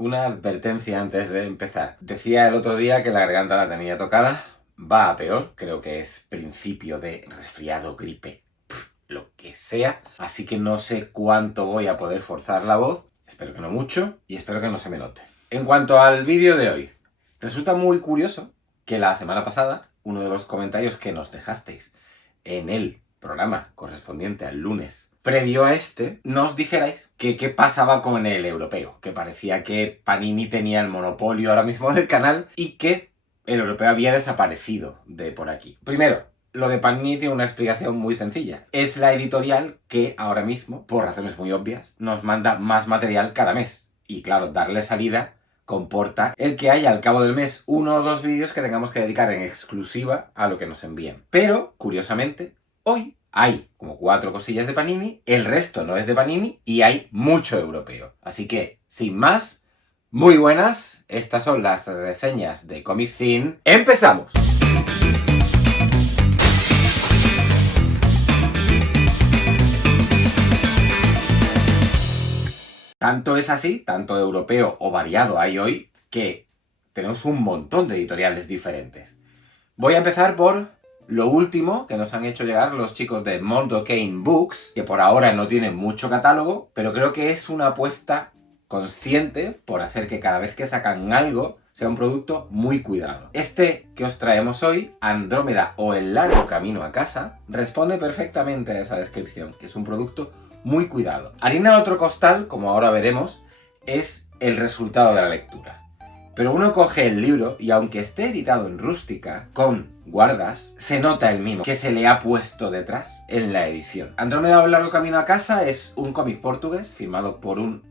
Una advertencia antes de empezar. Decía el otro día que la garganta la tenía tocada. Va a peor. Creo que es principio de resfriado, gripe, lo que sea. Así que no sé cuánto voy a poder forzar la voz. Espero que no mucho y espero que no se me note. En cuanto al vídeo de hoy, resulta muy curioso que la semana pasada, uno de los comentarios que nos dejasteis en el programa correspondiente al lunes previo a este, nos dijerais que qué pasaba con el europeo, que parecía que Panini tenía el monopolio ahora mismo del canal y que el europeo había desaparecido de por aquí. Primero, lo de Panini tiene una explicación muy sencilla. Es la editorial que ahora mismo, por razones muy obvias, nos manda más material cada mes. Y claro, darle salida comporta el que haya al cabo del mes 1 o 2 vídeos que tengamos que dedicar en exclusiva a lo que nos envíen. Pero, curiosamente, hoy hay como 4 cosillas de Panini, el resto no es de Panini y hay mucho europeo. Así que, sin más, muy buenas, estas son las reseñas de Comics Scene. ¡Empezamos! Tanto es así, tanto europeo o variado hay hoy, que tenemos un montón de editoriales diferentes. Voy a empezar por lo último que nos han hecho llegar los chicos de Mondokaine Books, que por ahora no tienen mucho catálogo, pero creo que es una apuesta consciente por hacer que cada vez que sacan algo sea un producto muy cuidado. Este que os traemos hoy, Andrómeda o El largo camino a casa, responde perfectamente a esa descripción, que es un producto muy cuidado. Harina de otro costal, como ahora veremos, es el resultado de la lectura. Pero uno coge el libro y aunque esté editado en rústica, con guardas, se nota el mimo que se le ha puesto detrás en la edición. Andrómeda o El largo camino a casa es un cómic portugués firmado por un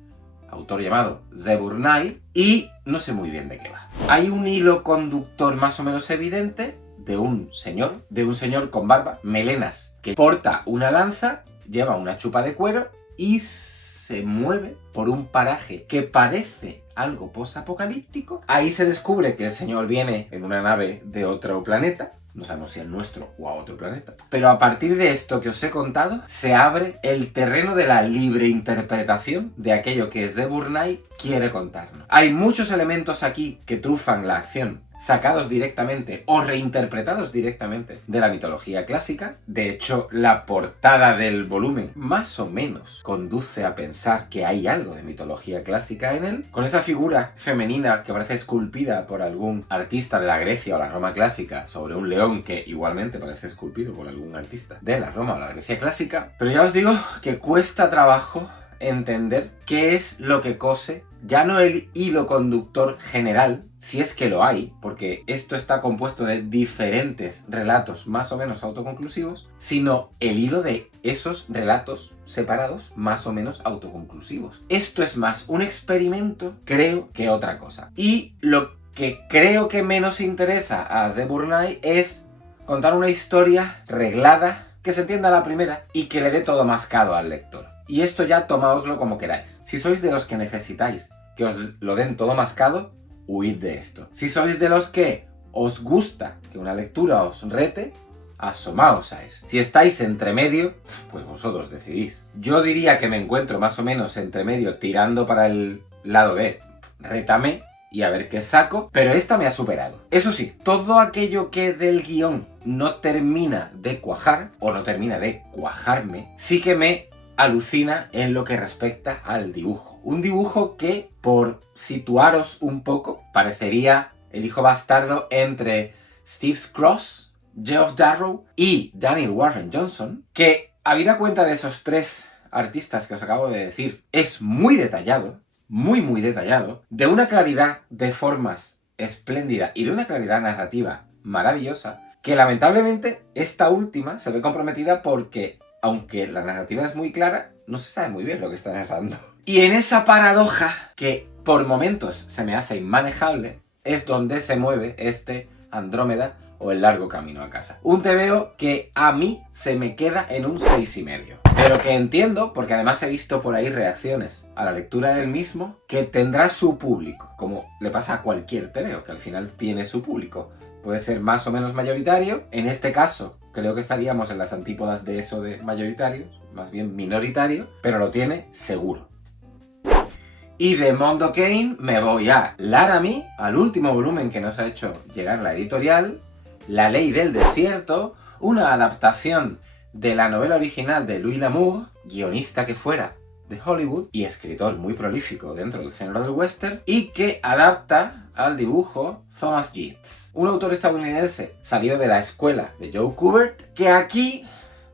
autor llamado Zé Burnay y no sé muy bien de qué va. Hay un hilo conductor más o menos evidente de un señor con barba, melenas, que porta una lanza, lleva una chupa de cuero y se mueve por un paraje que parece algo posapocalíptico. Ahí se descubre que el señor viene en una nave de otro planeta. No sabemos si el nuestro o a otro planeta. Pero a partir de esto que os he contado, se abre el terreno de la libre interpretación de aquello que Zé Burnay quiere contarnos. Hay muchos elementos aquí que trufan la acción, sacados directamente o reinterpretados directamente de la mitología clásica. De hecho, la portada del volumen más o menos conduce a pensar que hay algo de mitología clásica en él, con esa figura femenina que parece esculpida por algún artista de la Grecia o la Roma clásica sobre un león que igualmente parece esculpido por algún artista de la Roma o la Grecia clásica. Pero ya os digo que cuesta trabajo entender qué es lo que cose, ya no el hilo conductor general, si es que lo hay, porque esto está compuesto de diferentes relatos más o menos autoconclusivos, sino el hilo de esos relatos separados más o menos autoconclusivos. Esto es más un experimento, creo, que otra cosa. Y lo que creo que menos interesa a Zé Burnay es contar una historia reglada, que se entienda a la primera y que le dé todo mascado al lector. Y esto ya tomaoslo como queráis. Si sois de los que necesitáis que os lo den todo mascado, huid de esto. Si sois de los que os gusta que una lectura os rete, asomaos a eso. Si estáis entre medio, pues vosotros decidís. Yo diría que me encuentro más o menos entre medio, tirando para el lado de rétame y a ver qué saco, pero esta me ha superado. Eso sí, todo aquello que del guión no termina de cuajar, o no termina de cuajarme, sí que me alucina en lo que respecta al dibujo. Un dibujo que, por situaros un poco, parecería el hijo bastardo entre Steve Cross, Geoff Darrow y Daniel Warren Johnson, que, habida cuenta de esos 3 artistas que os acabo de decir, es muy detallado, muy detallado, de una claridad de formas espléndida y de una claridad narrativa maravillosa, que lamentablemente esta última se ve comprometida porque, aunque la narrativa es muy clara, no se sabe muy bien lo que está narrando. Y en esa paradoja, que por momentos se me hace inmanejable, es donde se mueve este Andrómeda o El largo camino a casa. Un TVO que a mí se me queda en un 6,5. Pero que entiendo, porque además he visto por ahí reacciones a la lectura del mismo, que tendrá su público, como le pasa a cualquier TVO, que al final tiene su público. Puede ser más o menos mayoritario. En este caso, creo que estaríamos en las antípodas de eso de mayoritario, más bien minoritario, pero lo tiene seguro. Y de Mondo Cane me voy a Laramie, al último volumen que nos ha hecho llegar la editorial, La Ley del Desierto, una adaptación de la novela original de Louis L'Amour, guionista que fuera de Hollywood y escritor muy prolífico dentro del género del western, y que adapta al dibujo Thomas Yeats, un autor estadounidense salido de la escuela de Joe Kubert, que aquí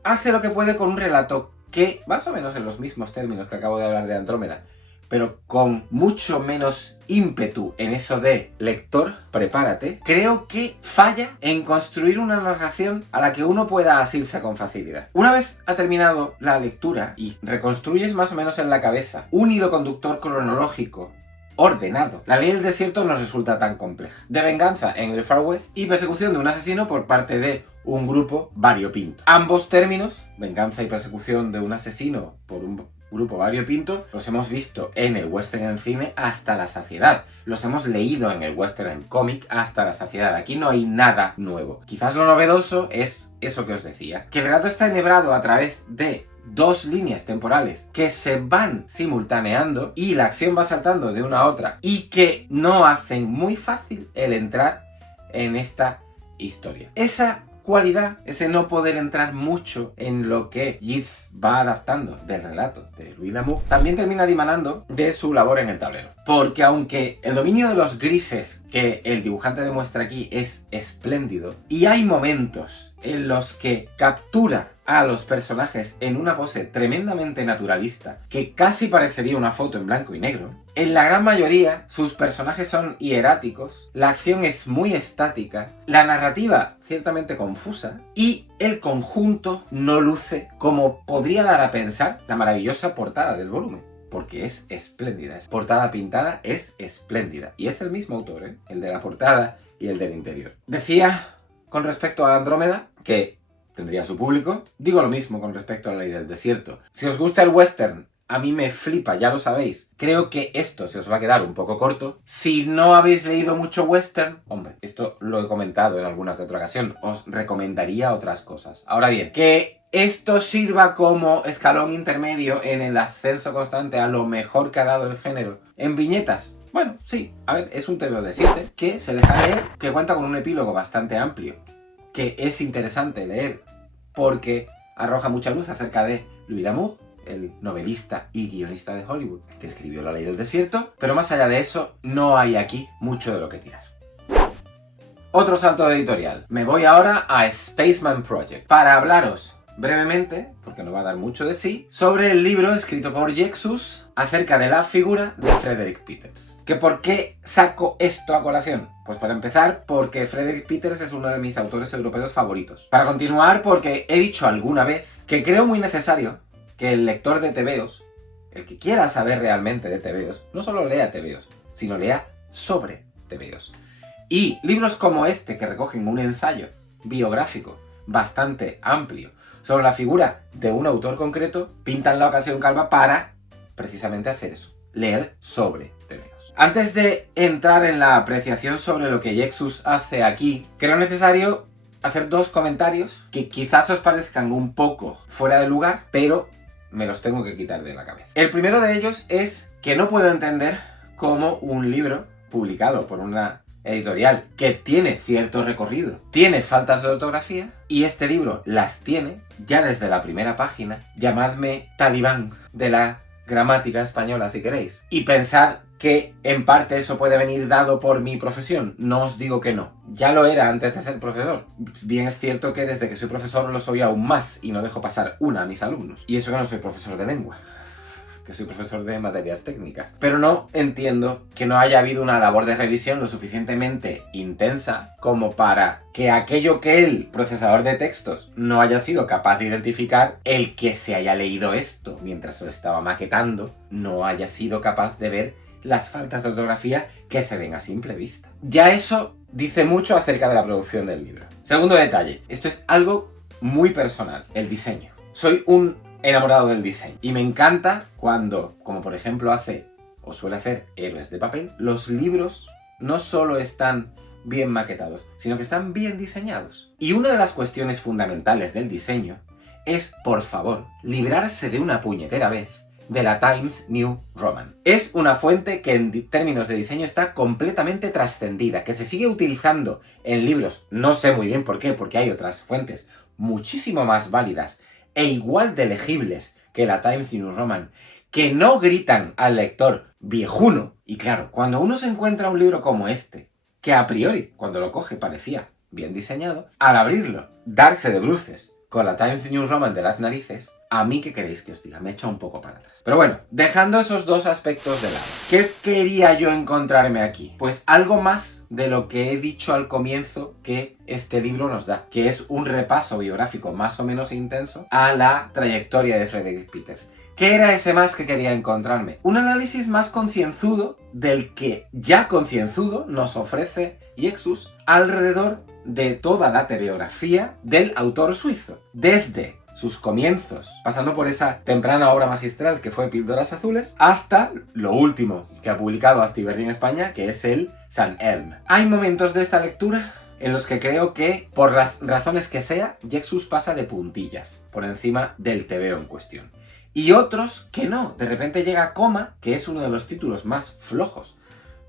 hace lo que puede con un relato que, más o menos en los mismos términos que acabo de hablar de Andrómeda, pero con mucho menos ímpetu en eso de lector, prepárate, creo que falla en construir una narración a la que uno pueda asirse con facilidad. Una vez ha terminado la lectura y reconstruyes más o menos en la cabeza un hilo conductor cronológico ordenado, La Ley del Desierto no resulta tan compleja. De venganza en el Far West y persecución de un asesino por parte de un grupo variopinto. Ambos términos, venganza y persecución de un asesino por un grupo variopinto, los hemos visto en el western en cine hasta la saciedad. Los hemos leído en el western en cómic hasta la saciedad. Aquí no hay nada nuevo. Quizás lo novedoso es eso que os decía, que el relato está enhebrado a través de dos líneas temporales que se van simultaneando y la acción va saltando de una a otra y que no hacen muy fácil el entrar en esta historia. Esa cualidad, ese no poder entrar mucho en lo que Yeats va adaptando del relato de Louis L'Amour, también termina dimanando de su labor en el tablero. Porque aunque el dominio de los grises que el dibujante demuestra aquí es espléndido, y hay momentos en los que captura a los personajes en una pose tremendamente naturalista, que casi parecería una foto en blanco y negro, en la gran mayoría sus personajes son hieráticos, la acción es muy estática, la narrativa ciertamente confusa y el conjunto no luce como podría dar a pensar la maravillosa portada del volumen. Porque es espléndida, es portada pintada, es espléndida. Y es el mismo autor, ¿eh? El de la portada y el del interior. Decía con respecto a Andrómeda que tendría su público. Digo lo mismo con respecto a La Ley del Desierto. Si os gusta el western, a mí me flipa, ya lo sabéis. Creo que esto se os va a quedar un poco corto. Si no habéis leído mucho western, hombre, esto lo he comentado en alguna que otra ocasión, os recomendaría otras cosas. Ahora bien, que esto sirva como escalón intermedio en el ascenso constante a lo mejor que ha dado el género en viñetas. Bueno, sí, a ver, es un TVO de 7 que se deja leer, que cuenta con un epílogo bastante amplio, que es interesante leer porque arroja mucha luz acerca de Louis L'Amour, el novelista y guionista de Hollywood que escribió La Ley del Desierto, pero más allá de eso no hay aquí mucho de lo que tirar. Otro salto editorial. Me voy ahora a Spaceman Project para hablaros brevemente, porque no va a dar mucho de sí, sobre el libro escrito por Yexus acerca de la figura de Frederick Peters. ¿Que por qué saco esto a colación? Pues para empezar, porque Frederick Peters es uno de mis autores europeos favoritos. Para continuar, porque he dicho alguna vez que creo muy necesario que el lector de tebeos, el que quiera saber realmente de tebeos, no solo lea tebeos, sino lea sobre tebeos. Y libros como este, que recogen un ensayo biográfico bastante amplio sobre la figura de un autor concreto, pintan la ocasión calva para precisamente hacer eso, leer sobre tebeos. Antes de entrar en la apreciación sobre lo que Yexus hace aquí, creo necesario hacer dos comentarios que quizás os parezcan un poco fuera de lugar, pero me los tengo que quitar de la cabeza. El primero de ellos es que no puedo entender cómo un libro publicado por una editorial que tiene cierto recorrido tiene faltas de ortografía, y este libro las tiene ya desde la primera página. Llamadme talibán de la gramática española si queréis, y pensad que en parte eso puede venir dado por mi profesión. No os digo que no, ya lo era antes de ser profesor. Bien es cierto que desde que soy profesor lo soy aún más y no dejo pasar una a mis alumnos, y eso que no soy profesor de lengua, que soy profesor de materias técnicas. Pero no entiendo que no haya habido una labor de revisión lo suficientemente intensa como para que aquello que el procesador de textos no haya sido capaz de identificar, el que se haya leído esto mientras lo estaba maquetando no haya sido capaz de ver las faltas de ortografía que se ven a simple vista. Ya eso dice mucho acerca de la producción del libro. Segundo detalle, esto es algo muy personal, el diseño. Soy un enamorado del diseño y me encanta cuando, como por ejemplo hace o suele hacer Héroes de Papel, los libros no solo están bien maquetados, sino que están bien diseñados. Y una de las cuestiones fundamentales del diseño es, por favor, librarse de una puñetera vez de la Times New Roman. Es una fuente que en términos de diseño está completamente trascendida, que se sigue utilizando en libros, no sé muy bien por qué, porque hay otras fuentes muchísimo más válidas e igual de legibles que la Times New Roman, que no gritan al lector viejuno. Y claro, cuando uno se encuentra un libro como este, que a priori, cuando lo coge, parecía bien diseñado, al abrirlo, darse de bruces con la Times New Roman de las narices, a mí, ¿qué queréis que os diga? Me echa un poco para atrás. Pero bueno, dejando esos dos aspectos de lado, ¿qué quería yo encontrarme aquí? Pues algo más de lo que he dicho al comienzo que este libro nos da, que es un repaso biográfico más o menos intenso a la trayectoria de Frederick Peters. ¿Qué era ese más que quería encontrarme? Un análisis más concienzudo del que ya concienzudo nos ofrece Lexus alrededor de toda la biografía del autor suizo. Desde sus comienzos, pasando por esa temprana obra magistral que fue Píldoras Azules, hasta lo último que ha publicado Astiberri en España, que es el San Elm. Hay momentos de esta lectura en los que creo que, por las razones que sea, Lexus pasa de puntillas por encima del tebeo en cuestión. Y otros que no. De repente llega Coma, que es uno de los títulos más flojos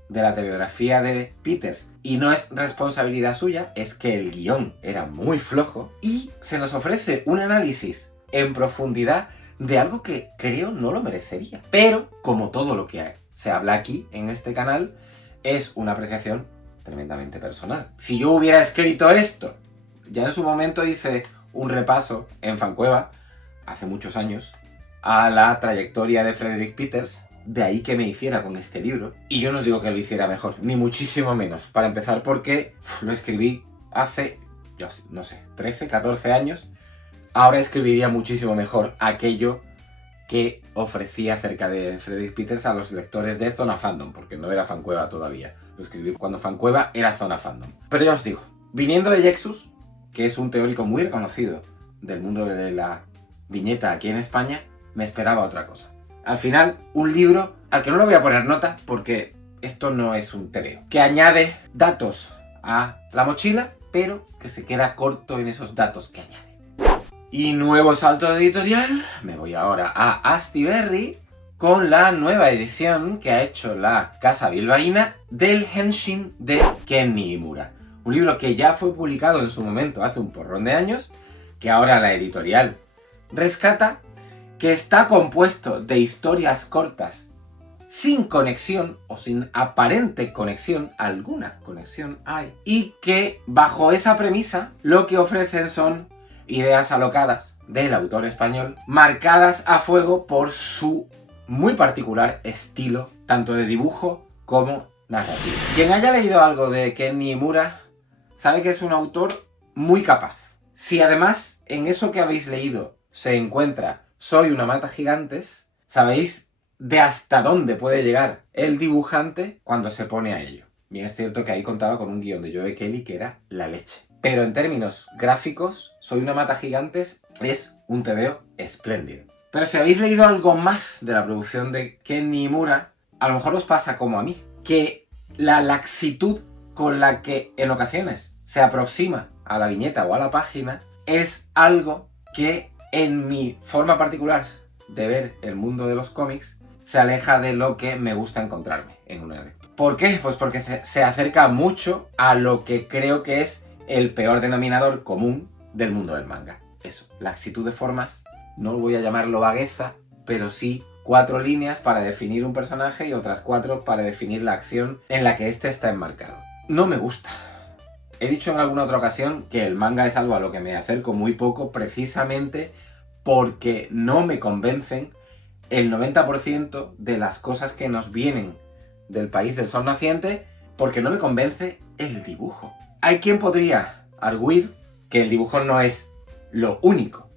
de la biografía de Peters, y no es responsabilidad suya, es que el guión era muy flojo, y se nos ofrece un análisis en profundidad de algo que creo no lo merecería. Pero, como todo lo que se habla aquí en este canal, es una apreciación tremendamente personal. Si yo hubiera escrito esto, ya en su momento hice un repaso en Fancueva, hace muchos años, a la trayectoria de Frederick Peters. De ahí que me hiciera con este libro. Y yo no os digo que lo hiciera mejor, ni muchísimo menos. Para empezar, porque lo escribí hace, yo no sé, 13, 14 años. Ahora escribiría muchísimo mejor aquello que ofrecía acerca de Frederick Peters a los lectores de Zona Fandom, porque no era Fancueva todavía. Lo escribí cuando Fancueva era Zona Fandom. Pero ya os digo, viniendo de Lexus, que es un teórico muy reconocido del mundo de la viñeta aquí en España, me esperaba otra cosa. Al final, un libro al que no le voy a poner nota porque esto no es un tebeo, que añade datos a la mochila, pero que se queda corto en esos datos que añade. Y nuevo salto de editorial, me voy ahora a Astiberri con la nueva edición que ha hecho la casa bilbaína del Henshin de Ken Niimura. Un libro que ya fue publicado en su momento hace un porrón de años, que ahora la editorial rescata, que está compuesto de historias cortas sin conexión o sin aparente conexión, alguna conexión hay, y que bajo esa premisa lo que ofrecen son ideas alocadas del autor español, marcadas a fuego por su muy particular estilo, tanto de dibujo como narrativo. Quien haya leído algo de Ken Niimura sabe que es un autor muy capaz. Si además en eso que habéis leído se encuentra Soy una mata gigantes, sabéis de hasta dónde puede llegar el dibujante cuando se pone a ello. Bien, es cierto que ahí contaba con un guión de Joe Kelly que era la leche. Pero en términos gráficos, Soy una mata gigantes es un tebeo espléndido. Pero si habéis leído algo más de la producción de Ken Niimura, a lo mejor os pasa como a mí, que la laxitud con la que en ocasiones se aproxima a la viñeta o a la página es algo que en mi forma particular de ver el mundo de los cómics se aleja de lo que me gusta encontrarme en una lectura. ¿Por qué? Pues porque se acerca mucho a lo que creo que es el peor denominador común del mundo del manga. Eso, laxitud de formas, no voy a llamarlo vagueza, pero sí 4 líneas para definir un personaje y otras 4 para definir la acción en la que éste está enmarcado. No me gusta. He dicho en alguna otra ocasión que el manga es algo a lo que me acerco muy poco, precisamente porque no me convencen el 90% de las cosas que nos vienen del país del sol naciente, porque no me convence el dibujo. Hay quien podría arguir que el dibujo no es lo único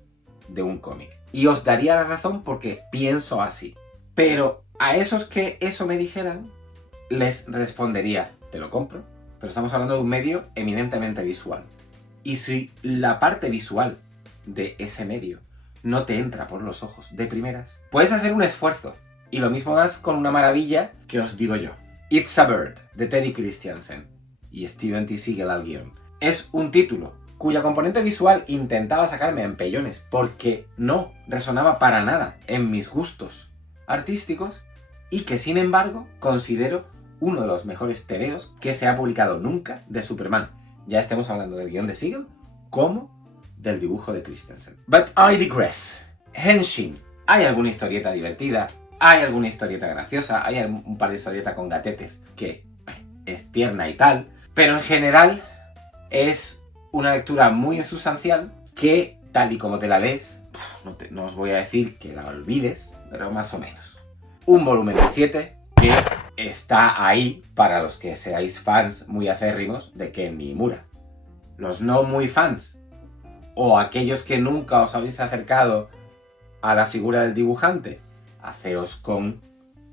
de un cómic. Y os daría la razón porque pienso así. Pero a esos que eso me dijeran, les respondería, te lo compro, pero estamos hablando de un medio eminentemente visual. Y si la parte visual de ese medio no te entra por los ojos de primeras, puedes hacer un esfuerzo. Y lo mismo das con una maravilla que os digo yo. It's a Bird, de Teddy Christiansen y Steven T. Seagal al guión. Es un título cuya componente visual intentaba sacarme a empellones porque no resonaba para nada en mis gustos artísticos y que sin embargo considero uno de los mejores tebeos que se ha publicado nunca de Superman. Ya estemos hablando del guión de Siegel como del dibujo de Christensen. But I digress. Henshin. Hay alguna historieta divertida, hay alguna historieta graciosa, hay un par de historietas con gatetes que es tierna y tal, pero en general es una lectura muy insustancial que, tal y como te la lees, no os voy a decir que la olvides, pero más o menos. Un volumen de 7 que está ahí para los que seáis fans muy acérrimos de Ken Niimura. Los no muy fans, o aquellos que nunca os habéis acercado a la figura del dibujante, haceos con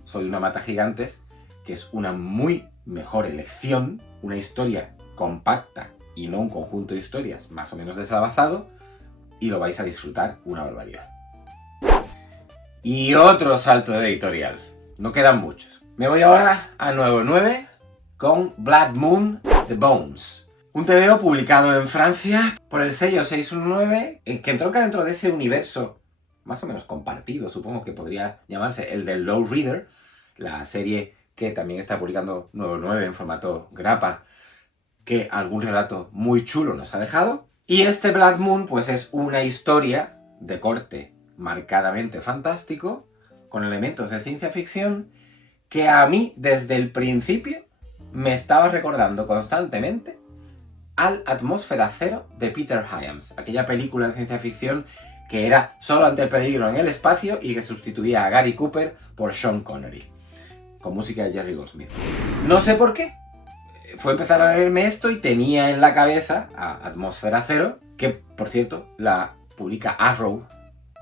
Soy una mata gigantes, que es una muy mejor elección, una historia compacta y no un conjunto de historias más o menos deslavazado, y lo vais a disfrutar una barbaridad. Y otro salto de editorial. No quedan muchos. Me voy ahora a 9 con Blood Moon The Bones. Un TVO publicado en Francia por el sello 619, que entronca dentro de ese universo más o menos compartido, supongo que podría llamarse el del Low Reader, la serie que también está publicando 99 en formato grapa, que algún relato muy chulo nos ha dejado. Y este Blood Moon pues es una historia de corte marcadamente fantástico, con elementos de ciencia ficción, que a mí desde el principio me estaba recordando constantemente al Atmósfera Cero de Peter Hyams, aquella película de ciencia ficción que era Solo ante el peligro en el espacio y que sustituía a Gary Cooper por Sean Connery, con música de Jerry Goldsmith. No sé por qué, fue empezar a leerme esto y tenía en la cabeza a Atmósfera Cero, que por cierto la publica Arrow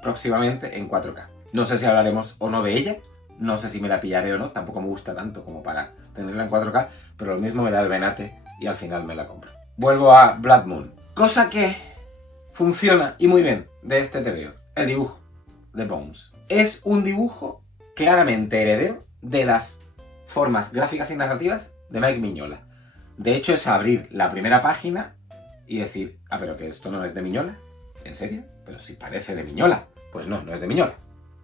próximamente en 4K. No sé si hablaremos o no de ella, no sé si me la pillaré o no, tampoco me gusta tanto como para tenerla en 4K, pero lo mismo me da el venate y al final me la compro. Vuelvo a Blood Moon. Cosa que funciona y muy bien de este TVO, el dibujo de Bones. Es un dibujo claramente heredero de las formas gráficas y narrativas de Mike Mignola. De hecho es abrir la primera página y decir, pero que esto no es de Mignola, ¿en serio? Pero si parece de Mignola. Pues no, no es de Mignola,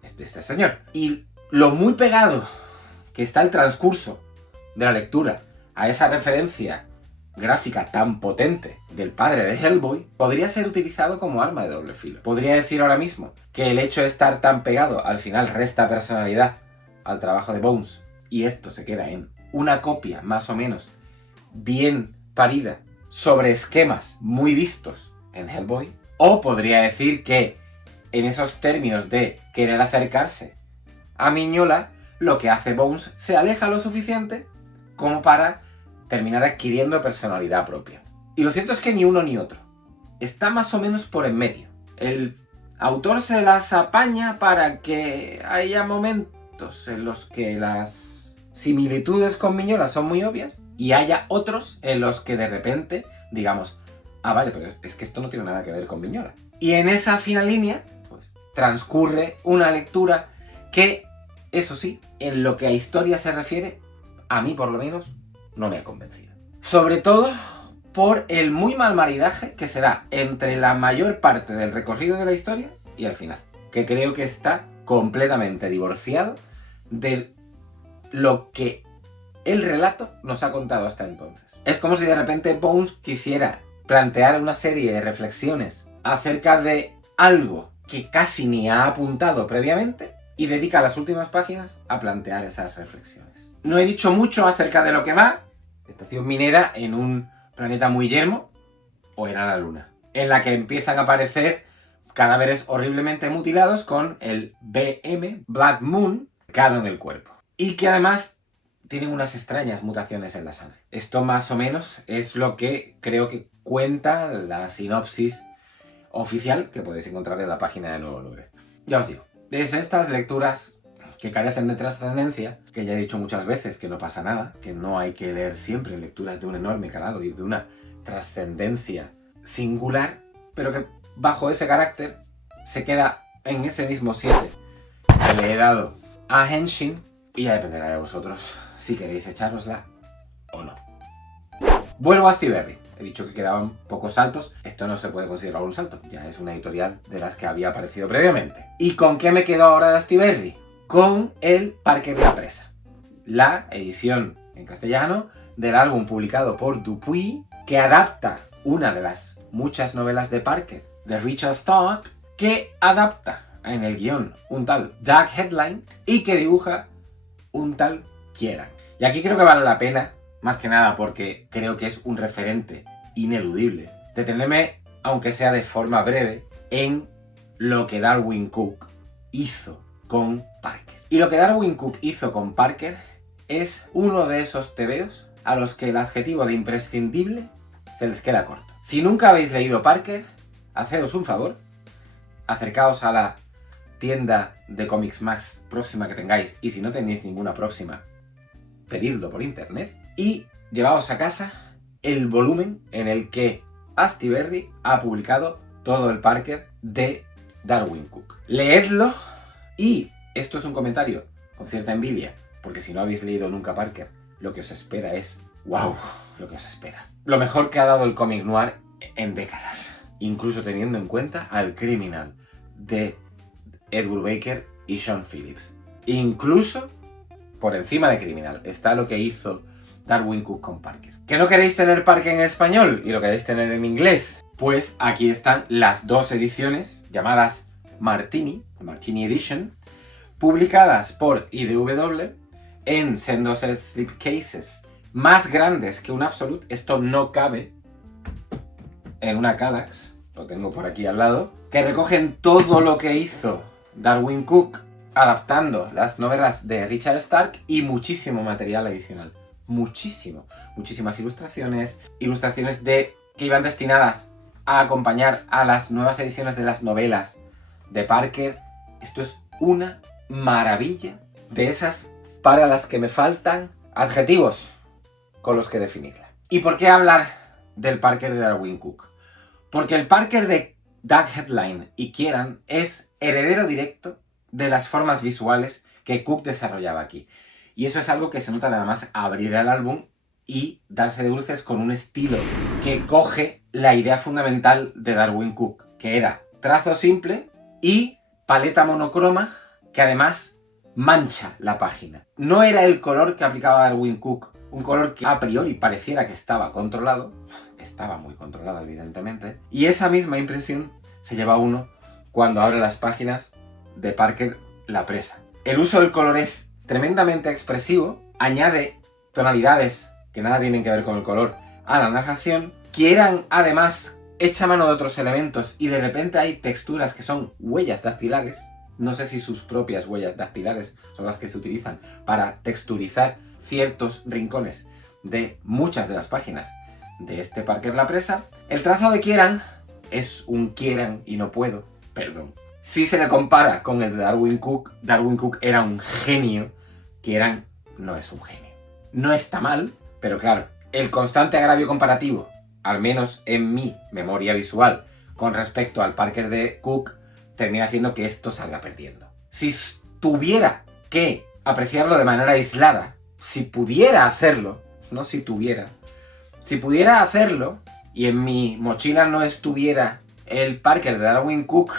es de este señor. Y lo muy pegado que está el transcurso de la lectura a esa referencia gráfica tan potente del padre de Hellboy podría ser utilizado como arma de doble filo. Podría decir ahora mismo que el hecho de estar tan pegado al final resta personalidad al trabajo de Bones y esto se queda en una copia más o menos bien parida sobre esquemas muy vistos en Hellboy. O podría decir que en esos términos de querer acercarse a Mignola, lo que hace Bones se aleja lo suficiente como para terminar adquiriendo personalidad propia. Y lo cierto es que ni uno ni otro. Está más o menos por en medio. El autor se las apaña para que haya momentos en los que las similitudes con Mignola son muy obvias y haya otros en los que de repente digamos, vale, pero es que esto no tiene nada que ver con Mignola. Y en esa fina línea, pues, transcurre una lectura que, eso sí, en lo que a historia se refiere, a mí por lo menos, no me ha convencido. Sobre todo por el muy mal maridaje que se da entre la mayor parte del recorrido de la historia y el final, que creo que está completamente divorciado de lo que el relato nos ha contado hasta entonces. Es como si de repente Bones quisiera plantear una serie de reflexiones acerca de algo que casi ni ha apuntado previamente y dedica las últimas páginas a plantear esas reflexiones. No he dicho mucho acerca de lo que va. Estación minera en un planeta muy yermo, o era la luna, en la que empiezan a aparecer cadáveres horriblemente mutilados con el BM, Blood Moon, marcado en el cuerpo. Y que además tienen unas extrañas mutaciones en la sangre. Esto más o menos es lo que creo que cuenta la sinopsis oficial que podéis encontrar en la página de 99. Ya os digo, desde estas lecturas que carecen de trascendencia, que ya he dicho muchas veces que no pasa nada, que no hay que leer siempre lecturas de un enorme calado y de una trascendencia singular, pero que bajo ese carácter se queda en ese mismo 7 que le he dado a Henshin y ya dependerá de vosotros si queréis echárosla o no. Vuelvo a Astiberri. He dicho que quedaban pocos saltos. Esto no se puede considerar un salto. Ya es una editorial de las que había aparecido previamente. ¿Y con qué me quedo ahora de Astiberri? con el Parker La Presa, la edición en castellano del álbum publicado por Dupuy, que adapta una de las muchas novelas de Parker, de Richard Stark, que adapta en el guión un tal Doug Headline y que dibuja un tal Kieran. Y aquí creo que vale la pena, más que nada porque creo que es un referente ineludible, detenerme, aunque sea de forma breve, en lo que Darwyn Cooke hizo con Parker. Y lo que Darwyn Cooke hizo con Parker es uno de esos tebeos a los que el adjetivo de imprescindible se les queda corto. Si nunca habéis leído Parker, hacedos un favor, acercaos a la tienda de cómics más próxima que tengáis, y si no tenéis ninguna próxima, pedidlo por internet, y llevaos a casa el volumen en el que Astiberri ha publicado todo el Parker de Darwyn Cooke. Leedlo, y esto es un comentario con cierta envidia, porque si no habéis leído nunca Parker, lo que os espera es ¡wow! Lo que os espera. Lo mejor que ha dado el cómic noir en décadas, incluso teniendo en cuenta al Criminal de Edward Baker y Sean Phillips. Incluso por encima de Criminal está lo que hizo Darwyn Cooke con Parker. ¿Que no queréis tener Parker en español y lo queréis tener en inglés? Pues aquí están las dos ediciones llamadas Martini Edition, publicadas por IDW en sendos slipcases más grandes que un Absolute. Esto no cabe en una Kallax, lo tengo por aquí al lado, que recogen todo lo que hizo Darwyn Cooke adaptando las novelas de Richard Stark y muchísimo material adicional. Muchísimas ilustraciones que iban destinadas a acompañar a las nuevas ediciones de las novelas de Parker. Esto es una maravilla, de esas para las que me faltan adjetivos con los que definirla. ¿Y por qué hablar del Parker de Darwyn Cooke? Porque el Parker de Doug Headline y Kieran es heredero directo de las formas visuales que Cooke desarrollaba aquí. Y eso es algo que se nota nada más abrir el álbum y darse de bruces con un estilo que coge la idea fundamental de Darwyn Cooke, que era trazo simple y paleta monocroma que además mancha la página. No era el color que aplicaba Darwyn Cooke, un color que a priori pareciera que estaba controlado, estaba muy controlado evidentemente, y esa misma impresión se lleva uno cuando abre las páginas de Parker La Presa. El uso del color es tremendamente expresivo, añade tonalidades que nada tienen que ver con el color a la narración. Kieran además echa mano de otros elementos y de repente hay texturas que son huellas dactilares. No sé si sus propias huellas dactilares son las que se utilizan para texturizar ciertos rincones de muchas de las páginas de este Parker La Presa. El trazo de Kieran es un Kieran y no puedo, perdón. Si se le compara con el de Darwyn Cooke era un genio. Kieran no es un genio. No está mal, pero claro, el constante agravio comparativo, al menos en mi memoria visual, con respecto al Parker de Cooke, termina haciendo que esto salga perdiendo. Si tuviera que apreciarlo de manera aislada, si pudiera hacerlo, no si tuviera, si pudiera hacerlo y en mi mochila no estuviera el Parker de Darwyn Cooke,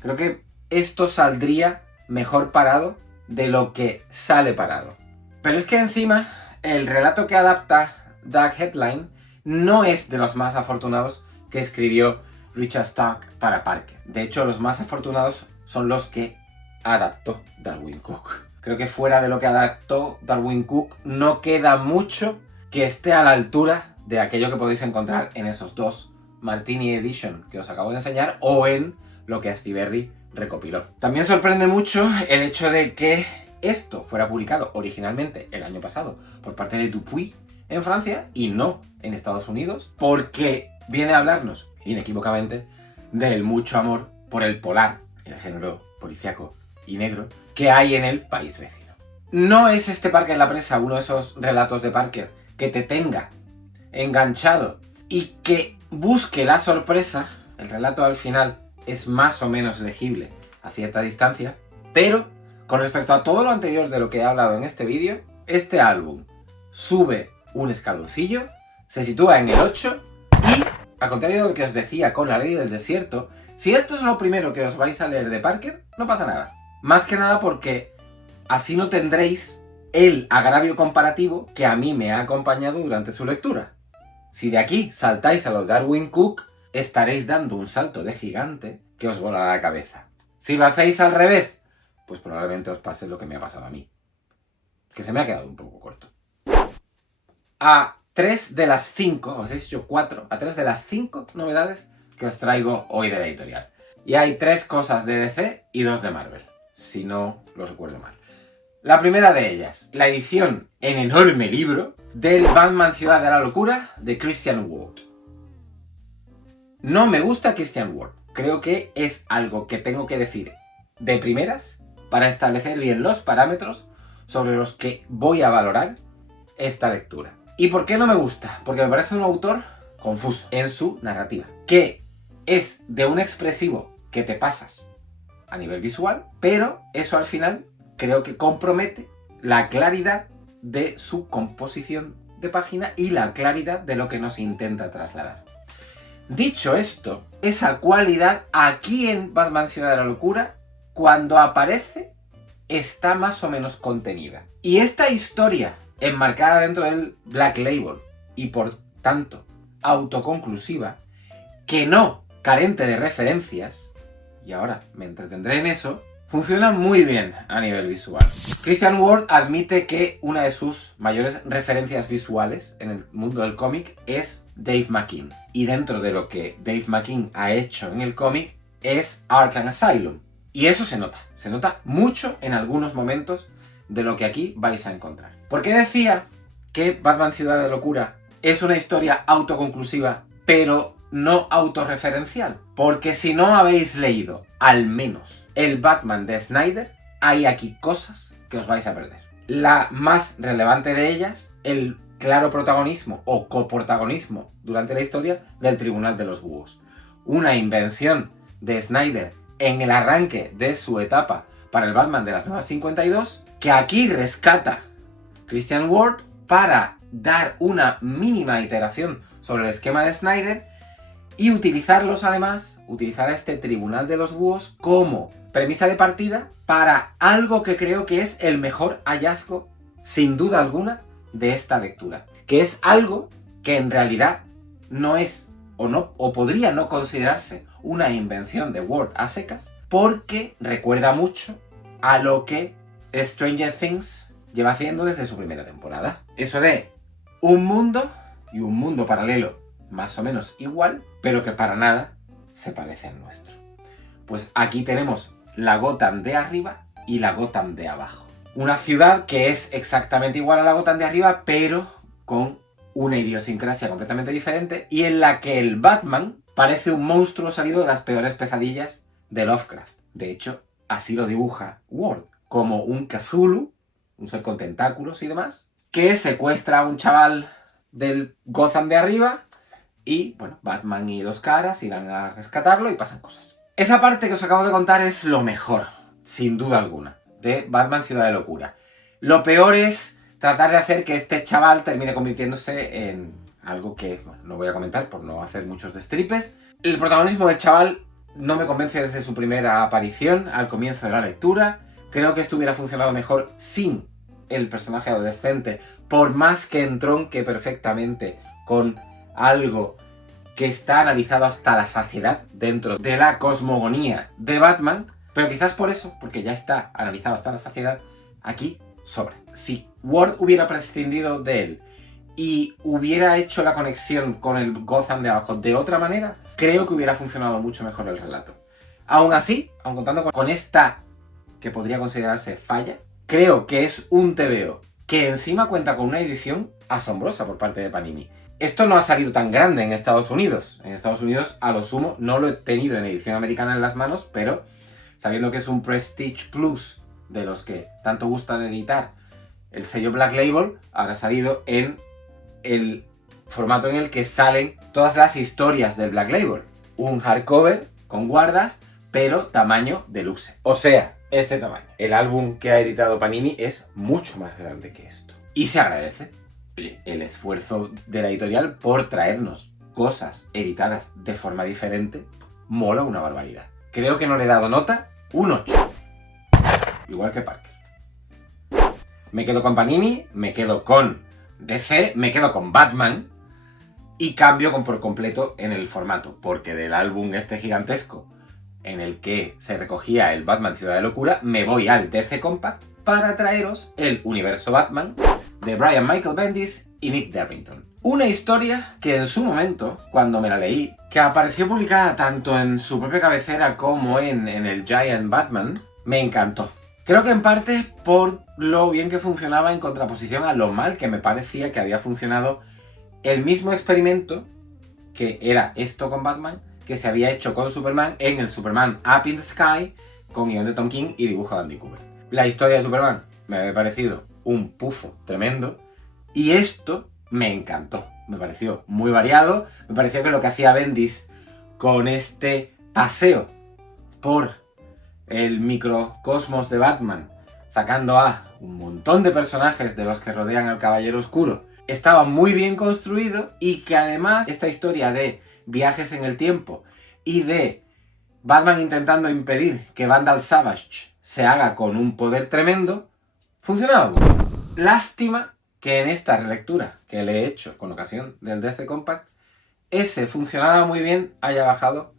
creo que esto saldría mejor parado de lo que sale parado. Pero es que encima el relato que adapta Doug Headline no es de los más afortunados que escribió Richard Stark para Parker. De hecho, los más afortunados son los que adaptó Darwyn Cooke. Creo que fuera de lo que adaptó Darwyn Cooke no queda mucho que esté a la altura de aquello que podéis encontrar en esos dos Martini Edition que os acabo de enseñar o en lo que Astiberri recopiló. También sorprende mucho el hecho de que esto fuera publicado originalmente el año pasado por parte de Dupuy en Francia y no en Estados Unidos, porque viene a hablarnos inequívocamente del mucho amor por el polar, el género policíaco y negro, que hay en el país vecino. ¿No es este Parker La Presa uno de esos relatos de Parker que te tenga enganchado y que busque la sorpresa? El relato al final es más o menos legible a cierta distancia, pero con respecto a todo lo anterior de lo que he hablado en este vídeo, este álbum sube un escaloncillo, se sitúa en el 8 y, al contrario de lo que os decía con La Ley del Desierto, si esto es lo primero que os vais a leer de Parker, no pasa nada. Más que nada porque Así no tendréis el agravio comparativo que a mí me ha acompañado durante su lectura. Si de aquí saltáis a los Darwin Cook, estaréis dando un salto de gigante que os volará la cabeza. Si lo hacéis al revés, pues probablemente os pase lo que me ha pasado a mí. Que se me ha quedado un poco corto. A 3 de las 5, os he dicho 4, a 3 de las 5 novedades que os traigo hoy de la editorial. Y hay 3 cosas de DC y 2 de Marvel, si no lo recuerdo mal. La primera de ellas, la edición en enorme libro del Batman Ciudad de la Locura de Christian Ward. No me gusta Christian Ward. Creo que es algo que tengo que decir de primeras para establecer bien los parámetros sobre los que voy a valorar esta lectura. ¿Y por qué no me gusta? Porque me parece un autor confuso en su narrativa, que es de un expresivo que te pasas a nivel visual, pero eso al final creo que compromete la claridad de su composición de página y la claridad de lo que nos intenta trasladar. Dicho esto, esa cualidad aquí en Batman Ciudad de la Locura, cuando aparece, está más o menos contenida. Y esta historia, enmarcada dentro del Black Label y por tanto autoconclusiva, que no carente de referencias, y ahora me entretendré en eso, funciona muy bien a nivel visual. Christian Ward admite que una de sus mayores referencias visuales en el mundo del cómic es Dave McKean. Y dentro de lo que Dave McKean ha hecho en el cómic es Arkham Asylum. Y eso se nota mucho en algunos momentos de lo que aquí vais a encontrar. ¿Por qué decía que Batman Ciudad de Locura es una historia autoconclusiva, pero no autorreferencial? Porque si no habéis leído al menos el Batman de Snyder, hay aquí cosas que os vais a perder. La más relevante de ellas, el claro protagonismo o coprotagonismo durante la historia del Tribunal de los Búhos. Una invención de Snyder en el arranque de su etapa para el Batman de las Nuevas 52, que aquí rescata Christian Ward para dar una mínima iteración sobre el esquema de Snyder y utilizar a este Tribunal de los Búhos como premisa de partida para algo que creo que es el mejor hallazgo, sin duda alguna, de esta lectura. Que es algo que en realidad no es, o podría no considerarse una invención de Ward a secas, porque recuerda mucho a lo que Stranger Things lleva haciendo desde su primera temporada. Eso de un mundo y un mundo paralelo más o menos igual, pero que para nada se parece al nuestro. Pues aquí tenemos la Gotham de arriba y la Gotham de abajo. Una ciudad que es exactamente igual a la Gotham de arriba, pero con una idiosincrasia completamente diferente y en la que el Batman parece un monstruo salido de las peores pesadillas de Lovecraft. De hecho, así lo dibuja Ward, como un Cthulhu, un ser con tentáculos y demás, que secuestra a un chaval del Gotham de arriba y, bueno, Batman y Dos Caras irán a rescatarlo y pasan cosas. Esa parte que os acabo de contar es lo mejor, sin duda alguna, de Batman Ciudad de Locura. Lo peor es tratar de hacer que este chaval termine convirtiéndose en algo que, bueno, no voy a comentar por no hacer muchos destripes. El protagonismo del chaval no me convence desde su primera aparición al comienzo de la lectura. Creo que esto hubiera funcionado mejor sin el personaje adolescente, por más que entronque perfectamente con algo que está analizado hasta la saciedad dentro de la cosmogonía de Batman, pero quizás por eso, porque ya está analizado hasta la saciedad, aquí sobra. Si Ward hubiera prescindido de él y hubiera hecho la conexión con el Gotham de abajo de otra manera, creo que hubiera funcionado mucho mejor el relato. Aún así, aun contando con esta que podría considerarse falla, creo que es un TVO que encima cuenta con una edición asombrosa por parte de Panini. Esto no ha salido tan grande en Estados Unidos. En Estados Unidos, a lo sumo, no lo he tenido en edición americana en las manos, pero sabiendo que es un Prestige Plus de los que tanto gustan editar el sello Black Label, habrá salido en el formato en el que salen todas las historias del Black Label. Un hardcover con guardas, pero tamaño deluxe. O sea, este tamaño. El álbum que ha editado Panini es mucho más grande que esto. Y se agradece. Oye, el esfuerzo de la editorial por traernos cosas editadas de forma diferente mola una barbaridad. Creo que no le he dado nota, un 8. Igual que Parker. Me quedo con Panini, me quedo con DC, me quedo con Batman y cambio por completo en el formato, porque del álbum este gigantesco en el que se recogía el Batman Ciudad de Locura, me voy al DC Compact para traeros el universo Batman de Brian Michael Bendis y Nick Darrington. Una historia que en su momento, cuando me la leí, que apareció publicada tanto en su propia cabecera como en el Giant Batman, me encantó. Creo que en parte por lo bien que funcionaba en contraposición a lo mal que me parecía que había funcionado el mismo experimento que era esto con Batman, que se había hecho con Superman en el Superman Up in the Sky, con guion de Tom King y dibujo de Andy Kubert. La historia de Superman me había parecido un pufo tremendo y esto me encantó. Me pareció muy variado, me pareció que lo que hacía Bendis con este paseo por el microcosmos de Batman, sacando a un montón de personajes de los que rodean al Caballero Oscuro, estaba muy bien construido y que además esta historia de viajes en el tiempo y de Batman intentando impedir que Vandal Savage se haga con un poder tremendo, funcionaba muy bien. Lástima que en esta relectura que le he hecho con ocasión del DC Compact, ese funcionaba muy bien haya bajado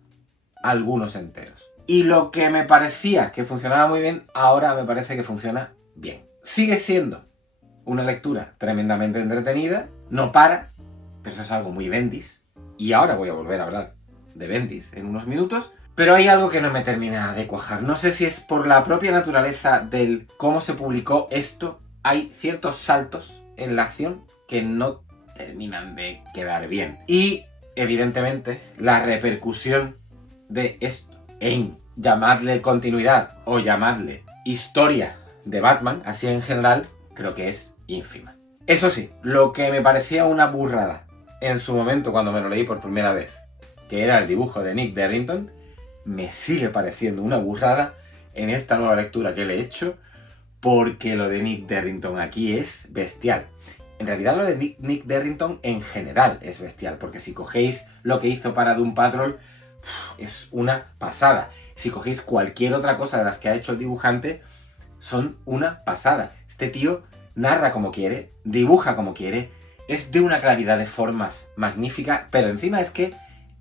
algunos enteros. Y lo que me parecía que funcionaba muy bien, ahora me parece que funciona bien. Sigue siendo una lectura tremendamente entretenida, no para, pero eso es algo muy Bendis. Y ahora voy a volver a hablar de Bendis en unos minutos, pero hay algo que no me termina de cuajar. No sé si es por la propia naturaleza del cómo se publicó esto, hay ciertos saltos en la acción que no terminan de quedar bien. Y, evidentemente, la repercusión de esto en llamarle continuidad o llamarle historia de Batman, así en general, creo que es ínfima. Eso sí, lo que me parecía una burrada en su momento cuando me lo leí por primera vez, que era el dibujo de Nick Darrington, me sigue pareciendo una burrada en esta nueva lectura que le he hecho, porque lo de Nick Darrington aquí es bestial. En realidad lo de Nick Darrington en general es bestial, porque si cogéis lo que hizo para Doom Patrol, es una pasada. Si cogéis cualquier otra cosa de las que ha hecho el dibujante, son una pasada. Este tío narra como quiere, dibuja como quiere, es de una claridad de formas magnífica, pero encima es que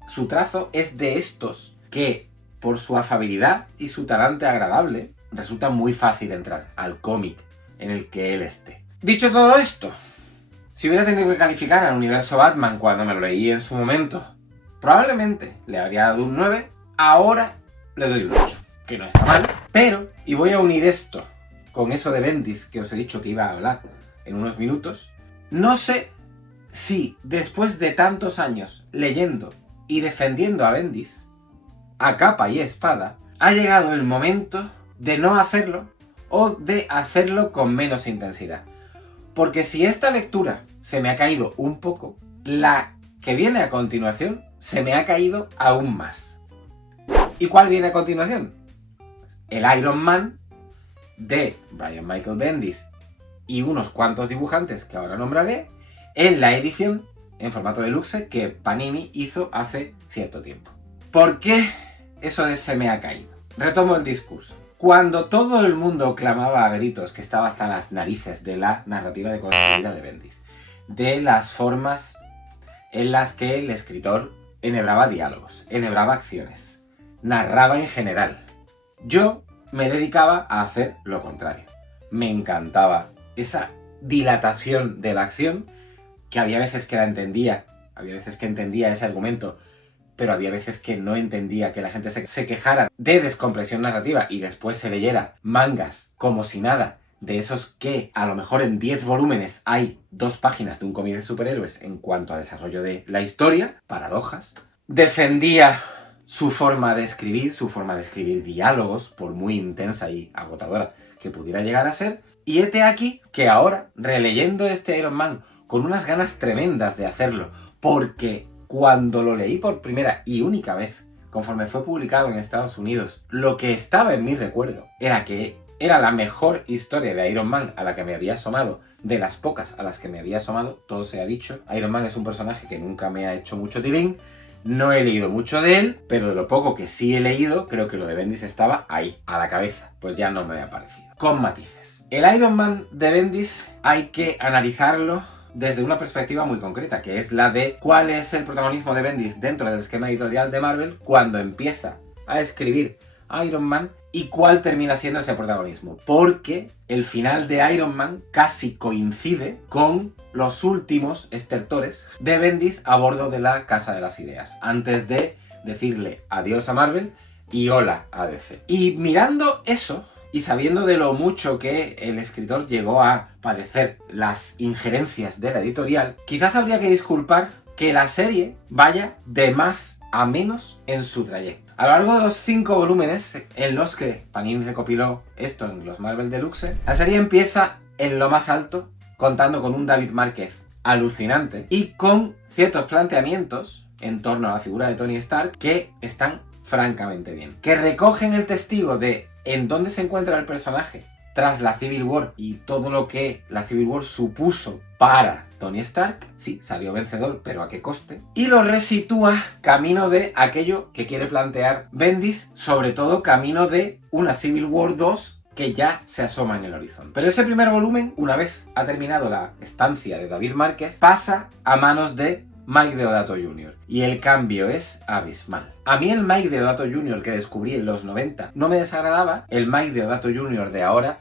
su trazo es de estos que, por su afabilidad y su talante agradable, resulta muy fácil entrar al cómic en el que él esté. Dicho todo esto, si hubiera tenido que calificar al universo Batman cuando me lo leí en su momento, probablemente le habría dado un 9, ahora le doy un 8, que no está mal, pero, y voy a unir esto con eso de Bendis que os he dicho que iba a hablar en unos minutos, no sé si después de tantos años leyendo y defendiendo a Bendis, a capa y espada, ha llegado el momento de no hacerlo o de hacerlo con menos intensidad. Porque si esta lectura se me ha caído un poco, la que viene a continuación se me ha caído aún más. ¿Y cuál viene a continuación? El Iron Man de Brian Michael Bendis y unos cuantos dibujantes que ahora nombraré en la edición en formato deluxe que Panini hizo hace cierto tiempo. ¿Por qué eso de se me ha caído? Retomo el discurso. Cuando todo el mundo clamaba a gritos que estaba hasta las narices de la narrativa deconstruida de Bendis, de las formas en las que el escritor enhebraba diálogos, enhebraba acciones, narraba en general, yo me dedicaba a hacer lo contrario. Me encantaba esa dilatación de la acción, que había veces que la entendía, había veces que entendía ese argumento, pero había veces que no entendía que la gente se quejara de descompresión narrativa y después se leyera mangas como si nada, de esos que a lo mejor en 10 volúmenes hay 2 páginas de un cómic de superhéroes en cuanto a desarrollo de la historia, paradojas. Defendía su forma de escribir diálogos, por muy intensa y agotadora que pudiera llegar a ser, y hete aquí que ahora, releyendo este Iron Man con unas ganas tremendas de hacerlo, porque cuando lo leí por primera y única vez, conforme fue publicado en Estados Unidos, lo que estaba en mi recuerdo era que era la mejor historia de Iron Man a la que me había asomado, de las pocas a las que me había asomado, todo se ha dicho. Iron Man es un personaje que nunca me ha hecho mucho tilín, no he leído mucho de él, pero de lo poco que sí he leído, creo que lo de Bendis estaba ahí, a la cabeza, pues ya no me ha parecido. Con matices. El Iron Man de Bendis hay que analizarlo desde una perspectiva muy concreta, que es la de cuál es el protagonismo de Bendis dentro del esquema editorial de Marvel cuando empieza a escribir Iron Man y cuál termina siendo ese protagonismo. Porque el final de Iron Man casi coincide con los últimos estertores de Bendis a bordo de la Casa de las Ideas, antes de decirle adiós a Marvel y hola a DC. Y mirando eso, y sabiendo de lo mucho que el escritor llegó a padecer las injerencias de la editorial, quizás habría que disculpar que la serie vaya de más a menos en su trayecto. A lo largo de los 5 volúmenes en los que Panini recopiló esto en los Marvel Deluxe, la serie empieza en lo más alto, contando con un David Márquez alucinante y con ciertos planteamientos en torno a la figura de Tony Stark que están francamente bien. Que recogen el testigo de en dónde se encuentra el personaje tras la Civil War y todo lo que la Civil War supuso para Tony Stark. Sí, salió vencedor, pero ¿a qué coste? Y lo resitúa camino de aquello que quiere plantear Bendis, sobre todo camino de una Civil War 2 que ya se asoma en el horizonte. Pero ese primer volumen, una vez ha terminado la estancia de David Márquez, pasa a manos de Mike Deodato Jr. Y el cambio es abismal. A mí el Mike Deodato Jr. que descubrí en los 90 no me desagradaba. El Mike Deodato Jr. de ahora